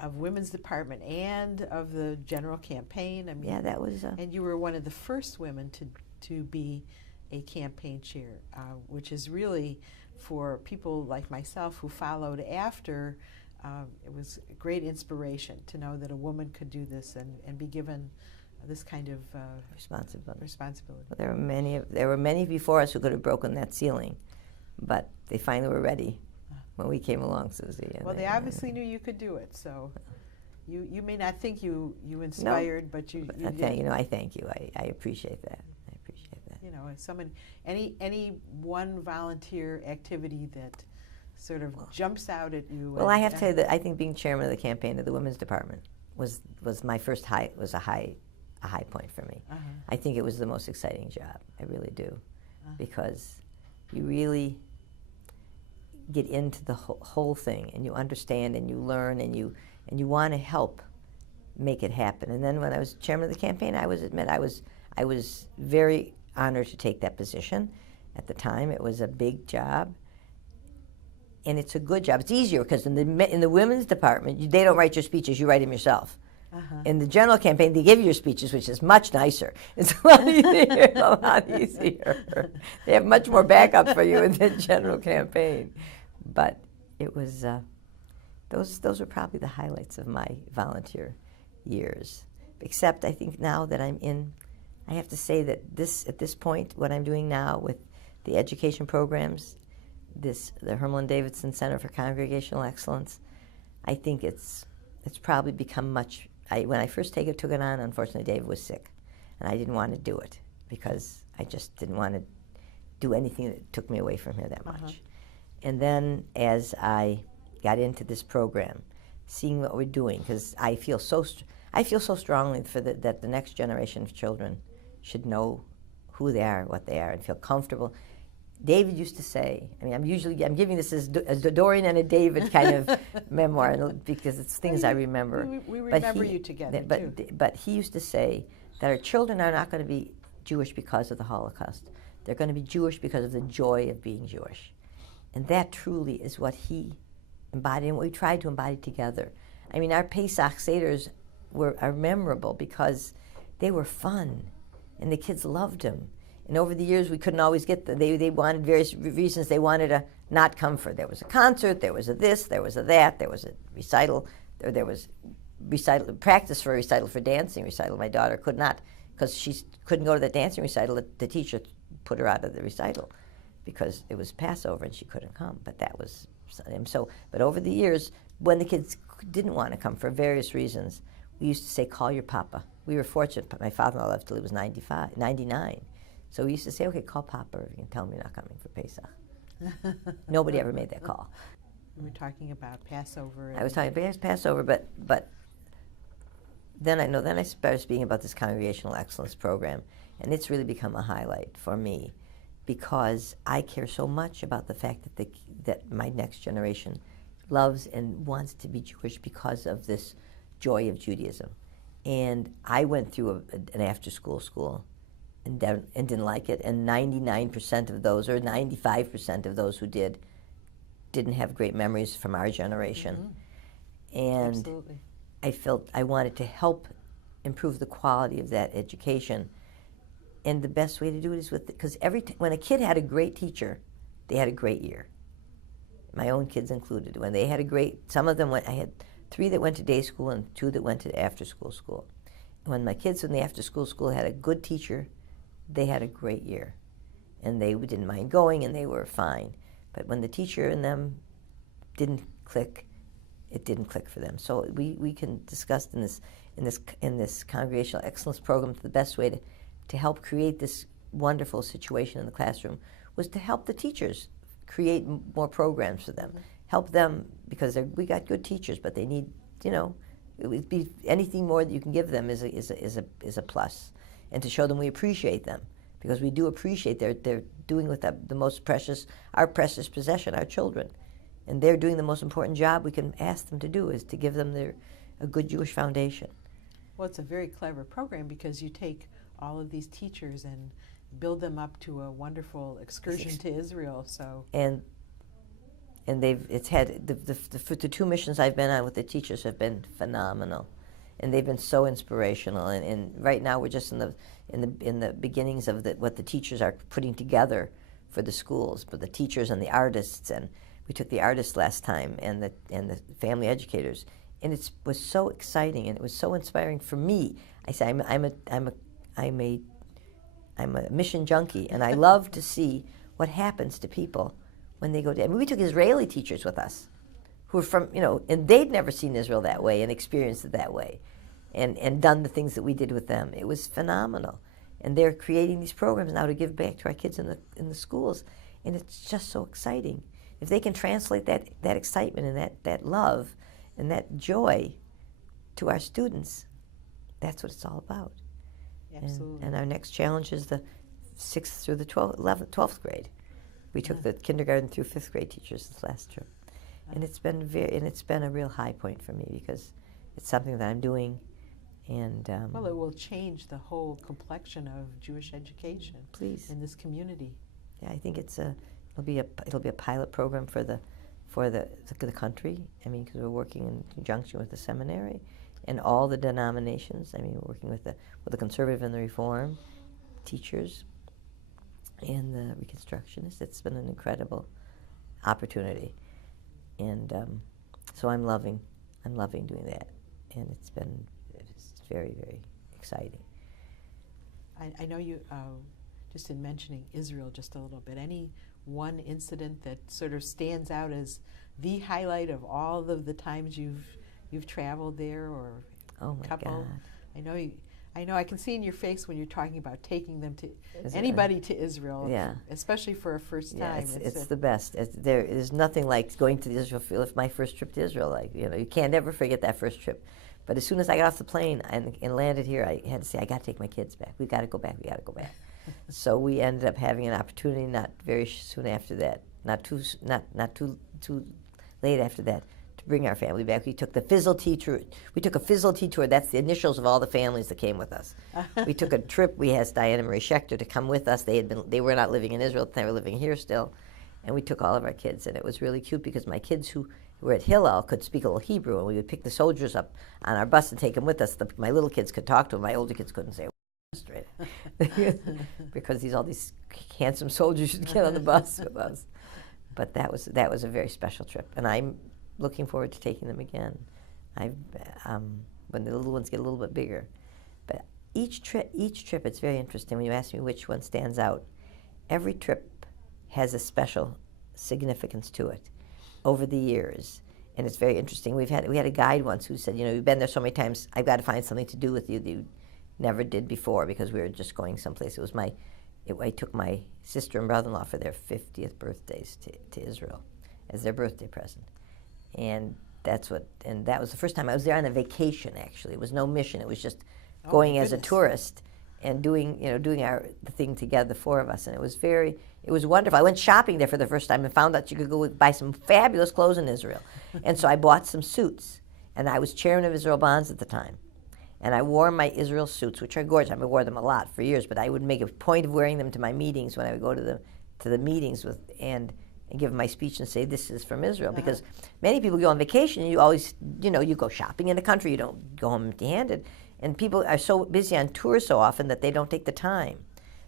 of women's department and of the general campaign. I mean, yeah, that was. And you were one of the first women to be a campaign chair, which is really, for people like myself who followed after, it was a great inspiration to know that a woman could do this and be given this kind of responsibility. Well, there were many before us who could have broken that ceiling, but they finally were ready when we came along, Susie. Well, they obviously knew you could do it, so you may not think you inspired, but you did. I thank you. I appreciate that. Someone, any one volunteer activity that sort of jumps out at you. Well, I have to say that I think being chairman of the campaign of the women's department was my first high point for me. I think it was the most exciting job. I really do, because you really get into the whole thing, and you understand, and you learn, and you want to help make it happen. And then when I was chairman of the campaign, I was very honored to take that position. At the time, it was a big job, and it's a good job. It's easier because in the women's department, they don't write your speeches; you write them yourself. In the general campaign, they give you your speeches, which is much nicer. It's a lot easier. A lot easier. They have much more backup for you in the general campaign. But it was those were probably the highlights of my volunteer years. Except I think now that I'm in, I have to say that at this point, what I'm doing now with the education programs, the Hermelin-Davidson Center for Congregational Excellence, I think it's probably become much. When I first took it on, unfortunately, David was sick, and I didn't want to do it because I just didn't want to do anything that took me away from here that much. And then as I got into this program, seeing what we're doing, because I feel so strongly that the next generation of children should know who they are, what they are, and feel comfortable. David used to say, I'm giving this as a Doreen and a David kind of memoir because it's things I remember. We remember you together, too. But he used to say that our children are not going to be Jewish because of the Holocaust. They're going to be Jewish because of the joy of being Jewish. And that truly is what he embodied and what we tried to embody together. Our Pesach Seders are memorable because they were fun, and the kids loved them. And over the years, we couldn't always get them. They wanted various reasons. They wanted to not come for. There was a concert, there was a this, there was a that, there was a recital, there was practice for a recital for dancing recital. My daughter could not, because she couldn't go to the dancing recital. The teacher put her out of the recital because it was Passover and she couldn't come. But that was so. But over the years, when the kids didn't want to come for various reasons, we used to say, "Call your papa." We were fortunate. My father-in-law lived till he was 99. So we used to say, okay, call Papa and tell him you're not coming for Pesach. Nobody ever made that call. We were talking about Passover. I was talking about Passover, but then I started speaking about this Congregational Excellence program, and it's really become a highlight for me because I care so much about the fact that my next generation loves and wants to be Jewish because of this joy of Judaism. And I went through an after-school school and didn't like it, and 99% of those, or 95% of those who didn't have great memories from our generation. And absolutely. I felt I wanted to help improve the quality of that education. And the best way to do it is because when a kid had a great teacher, they had a great year. My own kids included. When they had some of them I had 3 that went to day school and 2 that went to after-school school. When my kids in the after-school school had a good teacher, they had a great year. And they didn't mind going, and they were fine. But when the teacher and them didn't click, it didn't click for them. So we can discuss in this Congregational Excellence program the best way to help create this wonderful situation in the classroom was to help the teachers create more programs for them. Help them, because we got good teachers, but they need, it would be anything more that you can give them is a plus. And to show them we appreciate them, because we do appreciate they're doing with the most precious, our precious possession, our children. And they're doing the most important job we can ask them to do, is to give them a good Jewish foundation. Well, it's a very clever program because you take all of these teachers and build them up to a wonderful excursion to Israel. So and it's had the 2 missions I've been on with the teachers have been phenomenal, and they've been so inspirational. And right now we're just in the beginnings of what the teachers are putting together for the schools, but the teachers and the artists, and we took the artists last time and the family educators, and it was so exciting and it was so inspiring for me. I say I'm a mission junkie, and I love to see what happens to people when they go to. I mean, we took Israeli teachers with us, who were from, and they'd never seen Israel that way and experienced it that way, and done the things that we did with them. It was phenomenal, and they're creating these programs now to give back to our kids in the schools, and it's just so exciting. If they can translate that excitement and that love and that joy to our students, that's what it's all about. Absolutely. And our next challenge is the 6th through the 12th grade. We took the kindergarten through 5th grade teachers this last trip, and it's been a real high point for me because it's something that I'm doing, and well, it will change the whole complexion of Jewish education. Please. In this community. Yeah, I think it'll be a pilot program for the country. I mean, because we're working in conjunction with the seminary and all the denominations. I mean, we're working with the conservative and the reform teachers and the Reconstructionists. It's been an incredible opportunity, and so I'm loving doing that, and it's very, very exciting. I know you, just in mentioning Israel just a little bit, any one incident that sort of stands out as the highlight of all of the times you've traveled there, or oh my couple? God. I know I can see in your face when you're talking about taking them to anybody to Israel, yeah, especially for a first time. Yeah, it's the best. There's nothing like going to the Israel field. If my first trip to Israel, you can't ever forget that first trip. But as soon as I got off the plane and landed here, I had to say, I got to take my kids back. We got to go back. So we ended up having an opportunity not very soon after that, not too late after that, to bring our family back. We took the Fizzle-T tour. We took a Fizzle-T tour. That's the initials of all the families that came with us. We took a trip. We asked Diana Marie Schechter to come with us. They were not living in Israel. They were living here still. And we took all of our kids. And it was really cute because my kids who were at Hillel could speak a little Hebrew, and we would pick the soldiers up on our bus and take them with us. My little kids could talk to them. My older kids couldn't say straight because all these handsome soldiers should get on the bus with us. But that was a very special trip, and I'm looking forward to taking them again. When the little ones get a little bit bigger. But each trip, it's very interesting when you ask me which one stands out. Every trip has a special significance to it over the years, and it's very interesting. We had a guide once who said, you've been there so many times, I've got to find something to do with you that you never did before, because we were just going someplace. I took my sister and brother-in-law for their 50th birthdays to Israel as their birthday present, and that was the first time I was there on a vacation. Actually, it was no mission. It was just going as a tourist and doing the thing together, the 4 of us, and it was wonderful. I went shopping there for the first time and found out you could go buy some fabulous clothes in Israel, and so I bought some suits, and I was chairman of Israel Bonds at the time. And I wore my Israel suits, which are gorgeous. I wore them a lot for years, but I would make a point of wearing them to my meetings when I would go to the meetings and give my speech and say, this is from Israel. Because many people go on vacation and you always, you go shopping in the country. You don't go home empty-handed. And people are so busy on tour so often that they don't take the time.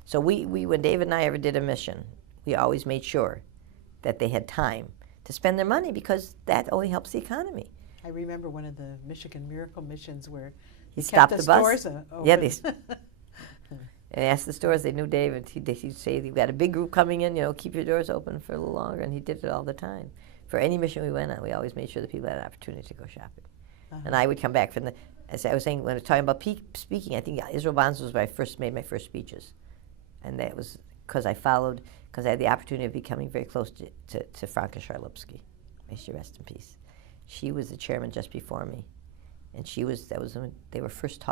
So when David and I ever did a mission, we always made sure that they had time to spend their money, because that only helps the economy. I remember one of the Michigan Miracle Missions where He kept stopped the the bus. stores open. Yeah, and asked the stores. They knew David. He'd say, "We got a big group coming in. Keep your doors open for a little longer." And he did it all the time. For any mission we went on, we always made sure that people had an opportunity to go shopping. And I would come back from as I was saying, when I was talking about speaking, I think Israel Bonds was where I first made my first speeches. And that was because I had the opportunity of becoming very close to Franka Charlupski. May she rest in peace. She was the chairman just before me. And that was when they were first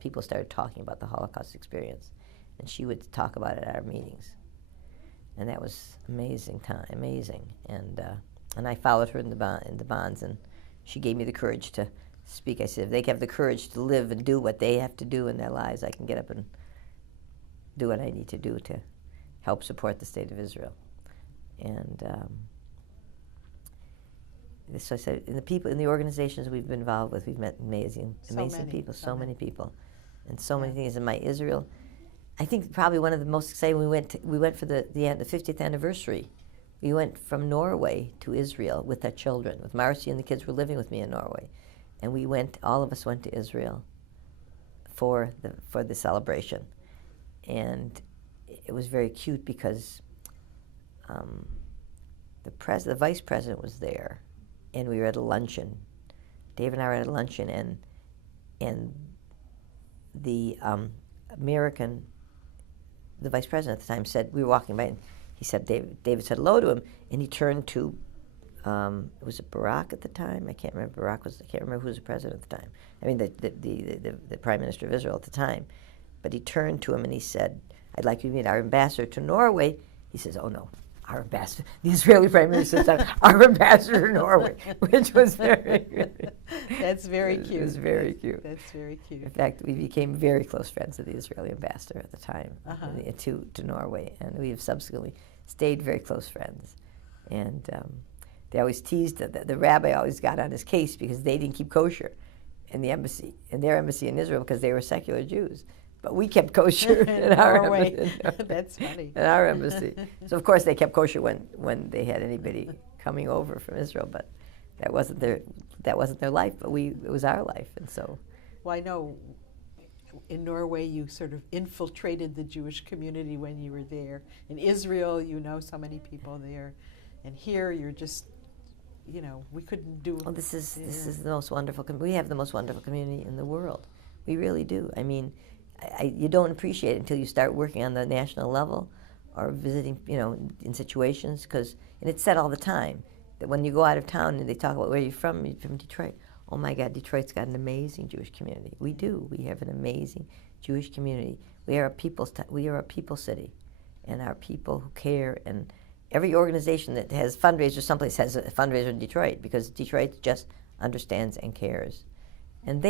people started talking about the Holocaust experience. And she would talk about it at our meetings. And that was amazing. And I followed her in the bonds, and she gave me the courage to speak. I said, if they have the courage to live and do what they have to do in their lives, I can get up and do what I need to do to help support the state of Israel. And so I said, in the organizations we've been involved with, we've met amazing people, so many people, and so many things. In my Israel, I think probably one of the most exciting. We went for the 50th anniversary. We went from Norway to Israel with our children. With Marcy and the kids were living with me in Norway, and all of us went to Israel for the celebration, and it was very cute because the vice president was there, and we were at a luncheon. Dave and I were at a luncheon, and the the vice president at the time said, we were walking by, and he said, David said hello to him, and he turned to, was it Barack at the time? I can't remember. I can't remember who was the president at the time. I mean, the Prime Minister of Israel at the time. But he turned to him and he said, I'd like you to meet our ambassador to Norway. He says, oh no, our ambassador, the Israeli Prime Minister said, our ambassador to Norway, which was very good. That's very cute. It was very cute. That's very cute. In fact, we became very close friends with the Israeli ambassador at the time to Norway, and we have subsequently stayed very close friends. And they always teased the rabbi always got on his case because they didn't keep kosher in their embassy in Israel because they were secular Jews. But we kept kosher in our embassy. That's funny. In our embassy. So of course they kept kosher when they had anybody coming over from Israel, but that wasn't their life. But it was our life, and so. Well, I know in Norway you sort of infiltrated the Jewish community when you were there. In Israel, you know so many people there, and here you're just, we couldn't do. Well, this is the most wonderful. We have the most wonderful community in the world. We really do. I mean, you don't appreciate it until you start working on the national level or visiting, in situations. And it's said all the time that when you go out of town and they talk about where you're from Detroit. Oh my God, Detroit's got an amazing Jewish community. We do. We have an amazing Jewish community. We are a people city, and our people who care. And every organization that has fundraisers someplace has a fundraiser in Detroit because Detroit just understands and cares. And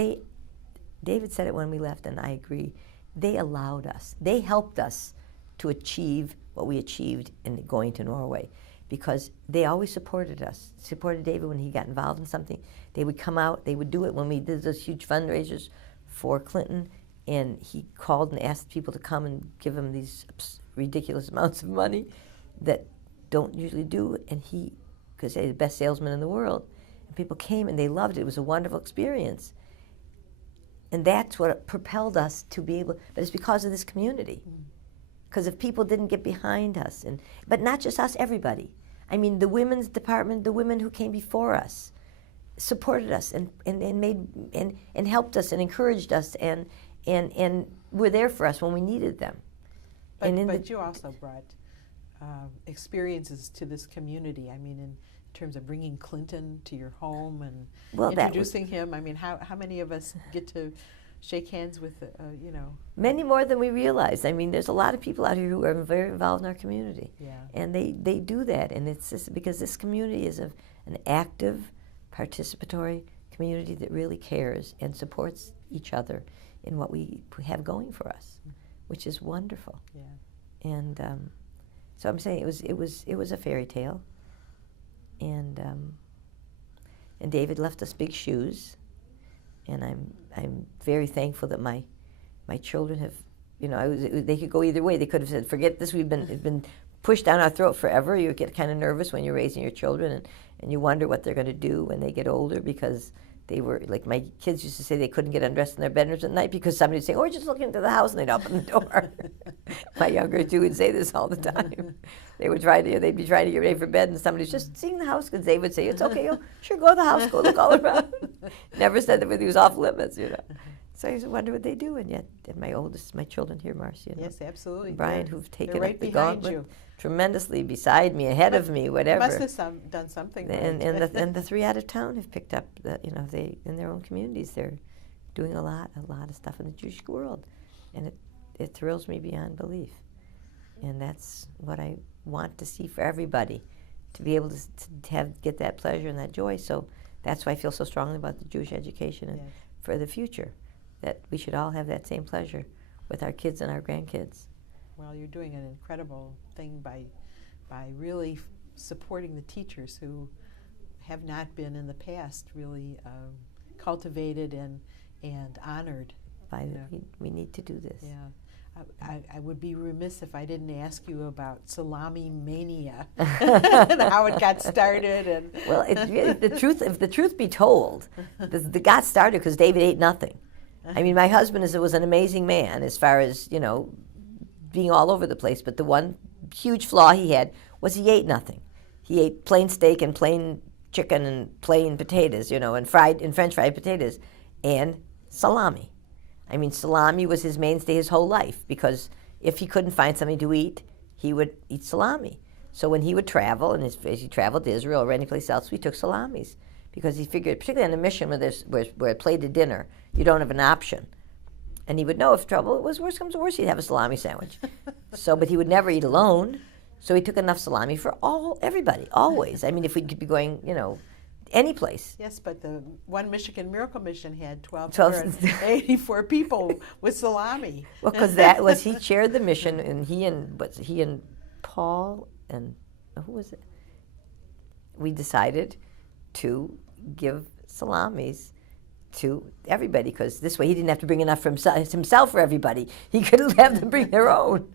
David said it when we left, and I agree. They allowed us. They helped us to achieve what we achieved in going to Norway, because they always supported us. Supported David when he got involved in something. They would come out. They would do it when we did those huge fundraisers for Clinton, and he called and asked people to come and give him these ridiculous amounts of money that don't usually do. And because he's the best salesman in the world, and people came and they loved it. It was a wonderful experience. And that's what propelled us to be able, but it's because of this community. Because if people didn't get behind us, but not just us, everybody. I mean, the women's department, the women who came before us, supported us and helped us and encouraged us and were there for us when we needed them. But you also brought experiences to this community. I mean, in terms of bringing Clinton to your home and introducing him. I mean, how many of us get to shake hands with, Many more than we realize. I mean, there's a lot of people out here who are very involved in our community. Yeah. And they do that. And it's just because this community is an active, participatory community that really cares and supports each other in what we have going for us, which is wonderful. Yeah. And so I'm saying it was a fairy tale. And David left us big shoes, And I'm very thankful that my children have, they could go either way. They could have said, forget this, it's been pushed down our throat forever. You get kind of nervous when you're raising your children, and you wonder what they're going to do when they get older, because they were, like my kids used to say, they couldn't get undressed in their bedrooms at night because somebody would say, oh, we're just looking into the house, and they'd open the door. My younger two would say this all the time. They'd be trying to get ready for bed, and somebody's just seeing the house, because they would say, it's okay, sure, go to the house, go look all around. Never said that everything was off limits, So I used to wonder what they do, and yet my children here, Marcy, Yes, absolutely. and Brian, who've taken right up the behind gauntlet you. tremendously beside me, ahead of me, whatever. Must have done something. And the three out of town have picked up they in their own communities, they're doing a lot of stuff in the Jewish world, and it thrills me beyond belief. And that's what I want to see for everybody, to be able to get that pleasure and that joy. So that's why I feel so strongly about the Jewish education and for the future, that we should all have that same pleasure with our kids and our grandkids. Well, you're doing an incredible thing by really supporting the teachers who have not been in the past really cultivated and honored. We need to do this. Yeah. I would be remiss if I didn't ask you about salami mania and how it got started. Well, if the truth be told, the got started because David ate nothing. I mean, my husband was an amazing man as far as, being all over the place, but the one huge flaw he had was he ate nothing. He ate plain steak and plain chicken and plain potatoes, and French fried potatoes and salami. I mean, salami was his mainstay his whole life, because if he couldn't find something to eat, he would eat salami. So when he would travel, and as he traveled to Israel or any place else, we took salamis, because he figured, particularly on a mission where a plated dinner, you don't have an option. And he would know if trouble was worse comes to worse, he'd have a salami sandwich. But he would never eat alone, so he took enough salami for everybody, always. I mean, if we could be going, any place. Yes, but the one Michigan Miracle Mission had 1,284 people with salami. Well, because he chaired the mission, and he and Paul and who was it? We decided to give salamis to everybody, because this way he didn't have to bring enough for himself for everybody. He could have them bring their own.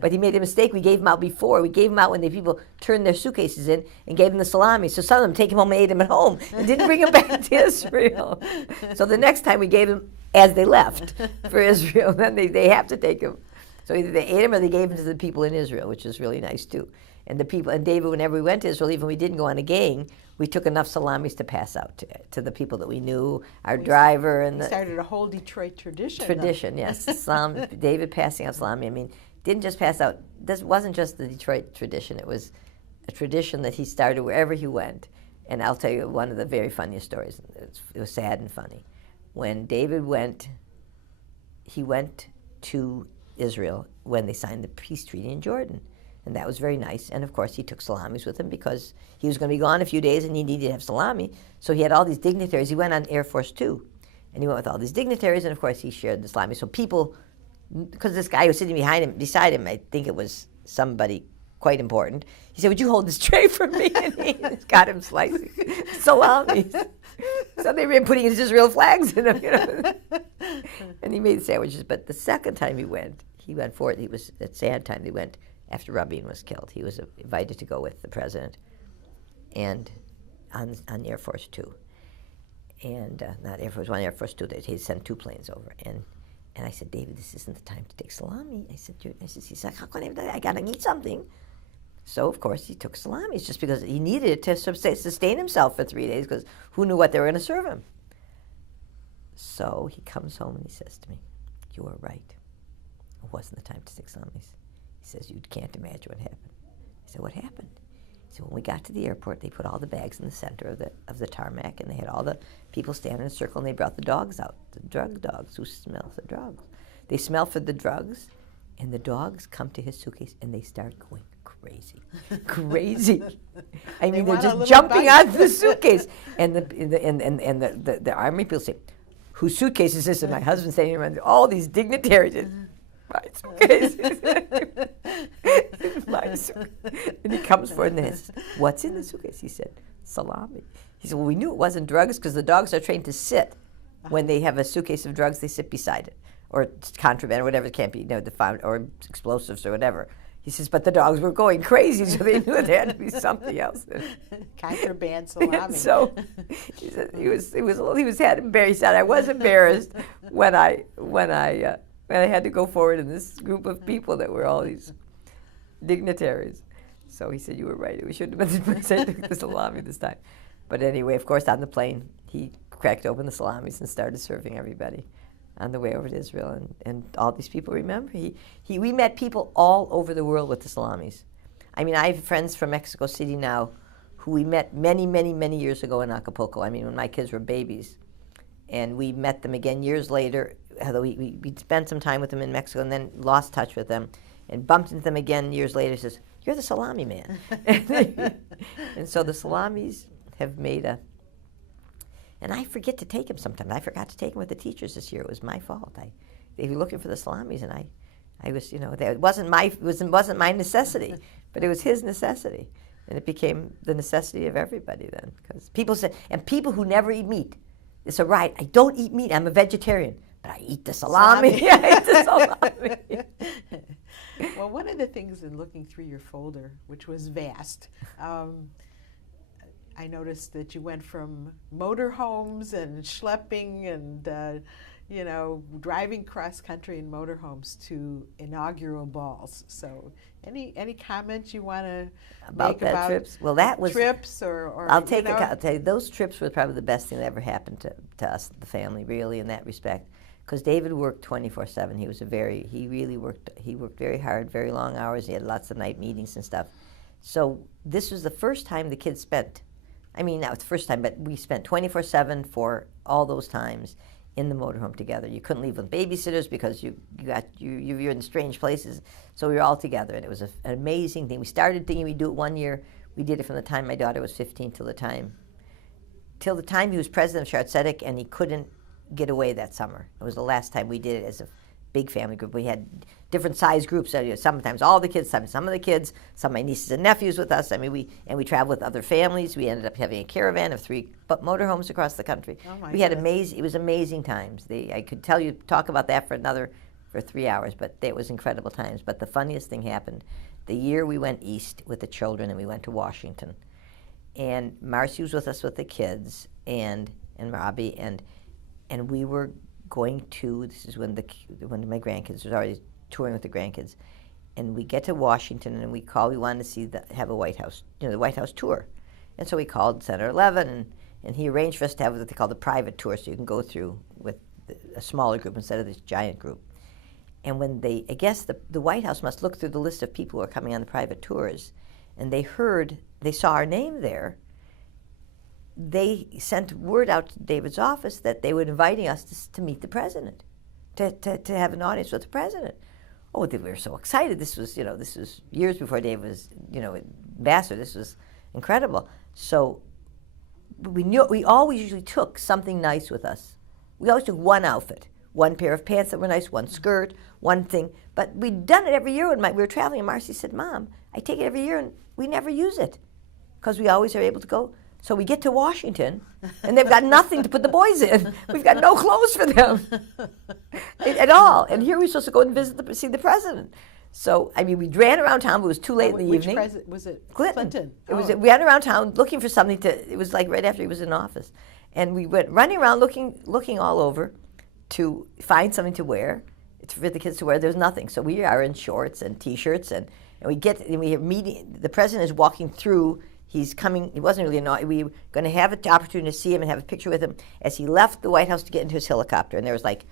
But he made a mistake. We gave them out before. We gave them out when the people turned their suitcases in and gave them the salami. So some of them take them home and ate them at home and didn't bring them back to Israel. So the next time we gave them as they left for Israel. Then they have to take them. So either they ate them or they gave them to the people in Israel, which is really nice too. And David, whenever we went to Israel, even we didn't go on a gang, we took enough salamis to pass out to the people that we knew, our driver. And we started a whole Detroit tradition. Yes. David passing out salami. I mean, didn't just pass out. This wasn't just the Detroit tradition. It was a tradition that he started wherever he went. And I'll tell you one of the very funniest stories. It was sad and funny. When David he went to Israel when they signed the peace treaty in Jordan. And that was very nice. And of course, he took salamis with him because he was going to be gone a few days and he needed to have salami. So he had all these dignitaries. He went on Air Force 2. And he went with all these dignitaries. And of course, he shared the salami. So people, because this guy was sitting beside him, I think it was somebody quite important. He said, would you hold this tray for me? And he got him slicing salamis. So they were putting his Israel flags in them, And he made sandwiches. But the second time he went for it. He was a sad time. He went after Rabin was killed. He was invited to go with the president and on Air Force 2. And not Air Force 1, Air Force 2. He sent 2 planes over. And I said, David, this isn't the time to take salami. I said, he's like, how can I got to eat something. So, of course, he took salamis just because he needed it to sustain himself for 3 days, because who knew what they were going to serve him. So he comes home and he says to me, you were right. It wasn't the time to take salamis. He says, you can't imagine what happened. I said, what happened? He said, when we got to the airport, they put all the bags in the center of the tarmac, and they had all the people stand in a circle, and they brought the dogs out, the drug dogs who smell the drugs. They smell for the drugs, and the dogs come to his suitcase, and they start going crazy. I mean, they're just jumping out of the suitcase. And the army people say, whose suitcase is this? And my husband's standing around, all these dignitaries. My suitcase. My suitcase. And he comes forward and he says, what's in the suitcase? He said, salami. He said, well, we knew it wasn't drugs because the dogs are trained to sit When they have a suitcase of drugs, they sit beside it, or contraband, or whatever it can't be, defined, or explosives or whatever. He says, but the dogs were going crazy, so they knew there had to be something else. Contraband salami. So he said he was embarrassed. He said, I was embarrassed when I had to go forward in this group of people that were all these dignitaries. So he said, you were right. We shouldn't have been the salami this time. But anyway, of course, on the plane, he cracked open the salamis and started serving everybody on the way over to Israel, and all these people remember. We met people all over the world with the salamis. I mean, I have friends from Mexico City now who we met many, many, many years ago in Acapulco. I mean, when my kids were babies. And we met them again years later, although we spent some time with them in Mexico and then lost touch with them and bumped into them again years later. He says, you're the salami man. And so the salamis have made and I forget to take him sometimes. I forgot to take him with the teachers this year. It was my fault. They were looking for the salamis, and I was, it wasn't my necessity, but it was his necessity, and it became the necessity of everybody then. Because people said, and people who never eat meat, it's a right. I don't eat meat. I'm a vegetarian, but I eat the salami. Yeah, I eat the salami. Well, one of the things in looking through your folder, which was vast. I noticed that you went from motorhomes and schlepping and, driving cross country in motorhomes to inaugural balls. So any comments you want to make about trips? Well, that was trips or I'll tell you, those trips were probably the best thing that ever happened to us, the family, really, in that respect. Because David worked 24/7. He really worked. He worked very hard, very long hours. He had lots of night meetings and stuff. So this was the first time the kids spent. I mean, not the first time, but we spent 24/7 for all those times in the motorhome together. You couldn't leave with babysitters because you're in strange places. So we were all together, and it was an amazing thing. We started thinking we'd do it one year. We did it from the time my daughter was 15 till the time he was president of Sha'ar Tzedek, and he couldn't get away that summer. It was the last time we did it as a big family group. We had different size groups. Sometimes all the kids, some of the kids, some of my nieces and nephews with us. I mean, we traveled with other families. We ended up having a caravan of 3 motorhomes across the country. Oh my we had goodness. It was amazing times. I could talk about that for 3 hours, but it was incredible times. But the funniest thing happened the year we went east with the children, and we went to Washington. And Marcy was with us with the kids, and Robbie, and we were going to, this is when my grandkids was already touring with the grandkids, and we get to Washington, and we wanted to have a White House, the White House tour. And so we called Senator Levin, and he arranged for us to have what they call the private tour, so you can go through with a smaller group instead of this giant group. And when I guess the White House must look through the list of people who are coming on the private tours, and they saw our name there, they sent word out to David's office that they were inviting us to meet the president, to have an audience with the president. Oh, we were so excited. This was years before David was, ambassador. This was incredible. So we always usually took something nice with us. We always took one outfit, one pair of pants that were nice, one skirt, one thing. But we'd done it every year when we were traveling, and Marcy said, Mom, I take it every year, and we never use it because we always are able to go. So we get to Washington, and they've got nothing to put the boys in. We've got no clothes for them at all. And here we're supposed to go and see the president. So, I mean, we ran around town, but it was too late in the evening. Which president? Was it Clinton? We ran around town looking for something it was like right after he was in office. And we went running around looking all over to find something to wear, for the kids to wear. There's nothing. So we are in shorts and T-shirts, and we have meeting. The president is walking through. He's coming. He wasn't really annoyed. We were going to have an opportunity to see him and have a picture with him as he left the White House to get into his helicopter. And there was like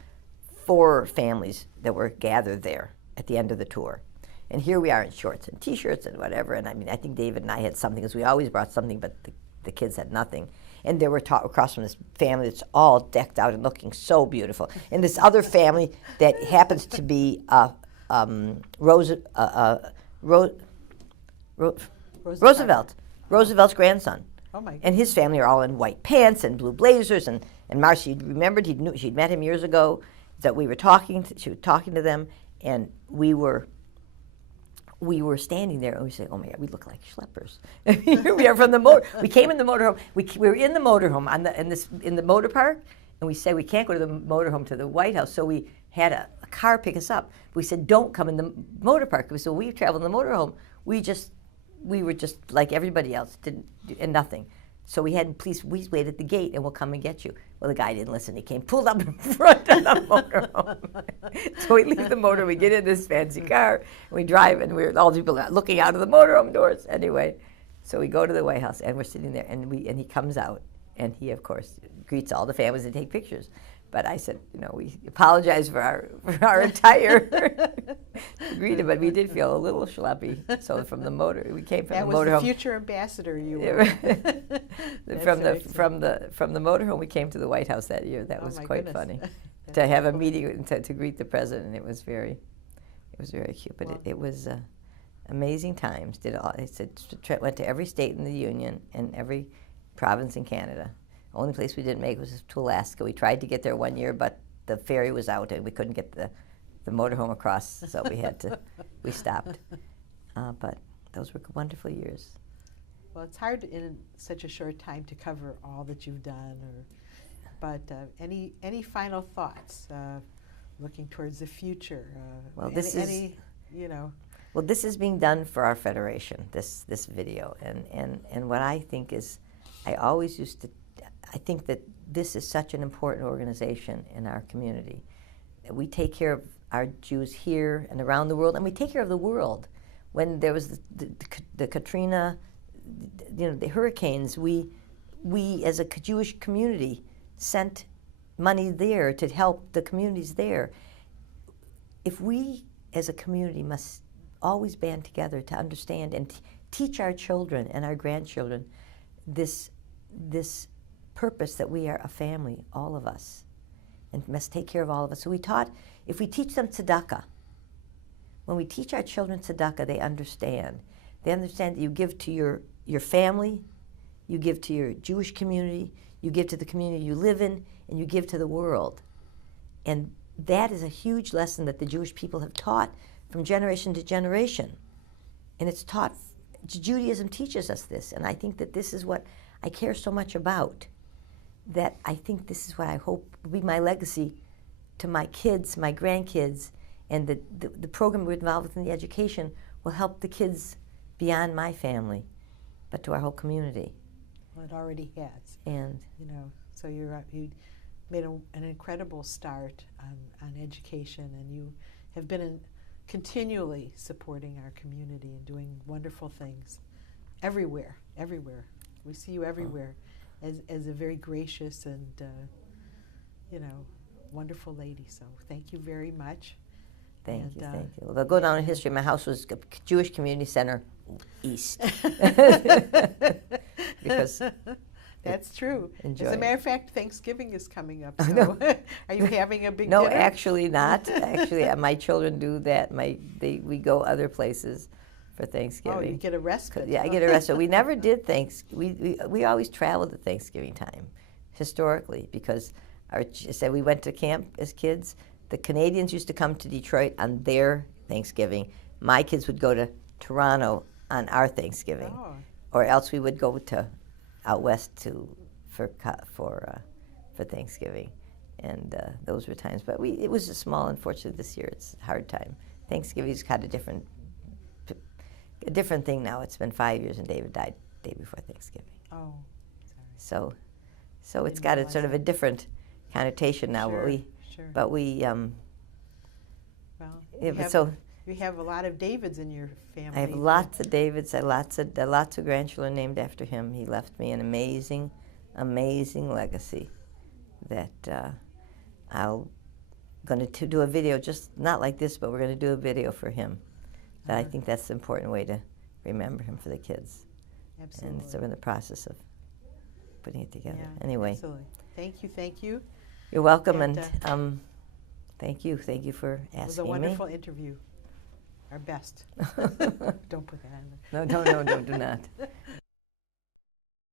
4 families that were gathered there at the end of the tour. And here we are in shorts and T-shirts and whatever. And I mean, I think David and I had something, because we always brought something, but the kids had nothing. And they were across from this family that's all decked out and looking so beautiful. And this other family that happens to be Roosevelt's grandson. Oh my God. And his family are all in white pants and blue blazers. And Marcy remembered she'd met him years ago, that we were she was talking to them, and we were standing there, and we said, oh my God, we look like schleppers. Here we are from the motor. We came in the motorhome. We were in the motorhome in the motor park, And we said we can't go to the motorhome to the White House, so we had a car pick us up. We said, don't come in the motor park. So we traveled in the motorhome. We were just like everybody else, and nothing. So we had police, we wait at the gate and we'll come and get you. Well, the guy didn't listen. He came, pulled up in front of the motorhome. So we leave the motor, we get in this fancy car, and we drive, and we're all the people looking out of the motorhome doors. Anyway, so we go to the White House, and we're sitting there, and he comes out, and he, of course, greets all the families and take pictures. But I said, we apologize for our attire. Agreed, but we did feel a little schleppy. So from the motor, we came from the motorhome. That was the future ambassador you were. from the motorhome, we came to the White House that year. That was quite funny to have a meeting and to greet the president. It was very cute. But it was amazing times. Went to every state in the Union and every province in Canada. The only place we didn't make was to Alaska. We tried to get there one year, but the ferry was out and we couldn't get the motorhome across, so we stopped. But those were wonderful years. Well, it's hard in such a short time to cover all that you've done, but any final thoughts looking towards the future? Well, this is being done for our federation, this video, and what I think is, I think that this is such an important organization in our community. We take care of our Jews here and around the world, and we take care of the world. When there was the Katrina, the hurricanes, we as a Jewish community sent money there to help the communities there. If we as a community must always band together to understand and teach our children and our grandchildren this purpose that we are a family, all of us, and must take care of all of us. So if we teach them tzedakah, when we teach our children tzedakah, they understand. They understand that you give to your family, you give to your Jewish community, you give to the community you live in, and you give to the world. And that is a huge lesson that the Jewish people have taught from generation to generation. And it's taught, Judaism teaches us this, and I think that this is what I care so much about, that I think this is what I hope will be my legacy to my kids, my grandkids, and the program we're involved with in the education will help the kids beyond my family, but to our whole community. Well, it already has. And so you made an incredible start on education, and you have been continually supporting our community and doing wonderful things everywhere. We see you everywhere as a very gracious and wonderful lady. So thank you very much. Thank you. Well, they'll go down in history. My house was Jewish Community Center East. Because that's true. Enjoy As a matter of fact, Thanksgiving is coming up. So no. Are you having a big No, dinner? actually not. Actually, my children do that. We go other places for Thanksgiving. Oh, you get a respite. Yeah, I get a respite. We never did Thanksgiving. We always traveled at Thanksgiving time, historically, because we went to camp as kids. The Canadians used to come to Detroit on their Thanksgiving. My kids would go to Toronto on our Thanksgiving, or else we would go to out west for Thanksgiving, and those were times. But it was a small. Unfortunately, this year it's a hard time. Thanksgiving's got a different thing now. It's been 5 years, and David died the day before Thanksgiving. Oh, sorry. So it's got a sort of a different connotation now. Sure. But we. Well, Yeah, you have a lot of Davids in your family. I have lots of Davids. I have lots of grandchildren named after him. He left me an amazing, amazing legacy that I'm going to do a video, just not like this, but we're going to do a video for him. That I think that's the important way to remember him for the kids. Absolutely. And so we're in the process of putting it together. Yeah, anyway. Absolutely. Thank you. You're welcome, and thank you for asking me. It was a wonderful interview. Our best. Don't put that on there. No, do not.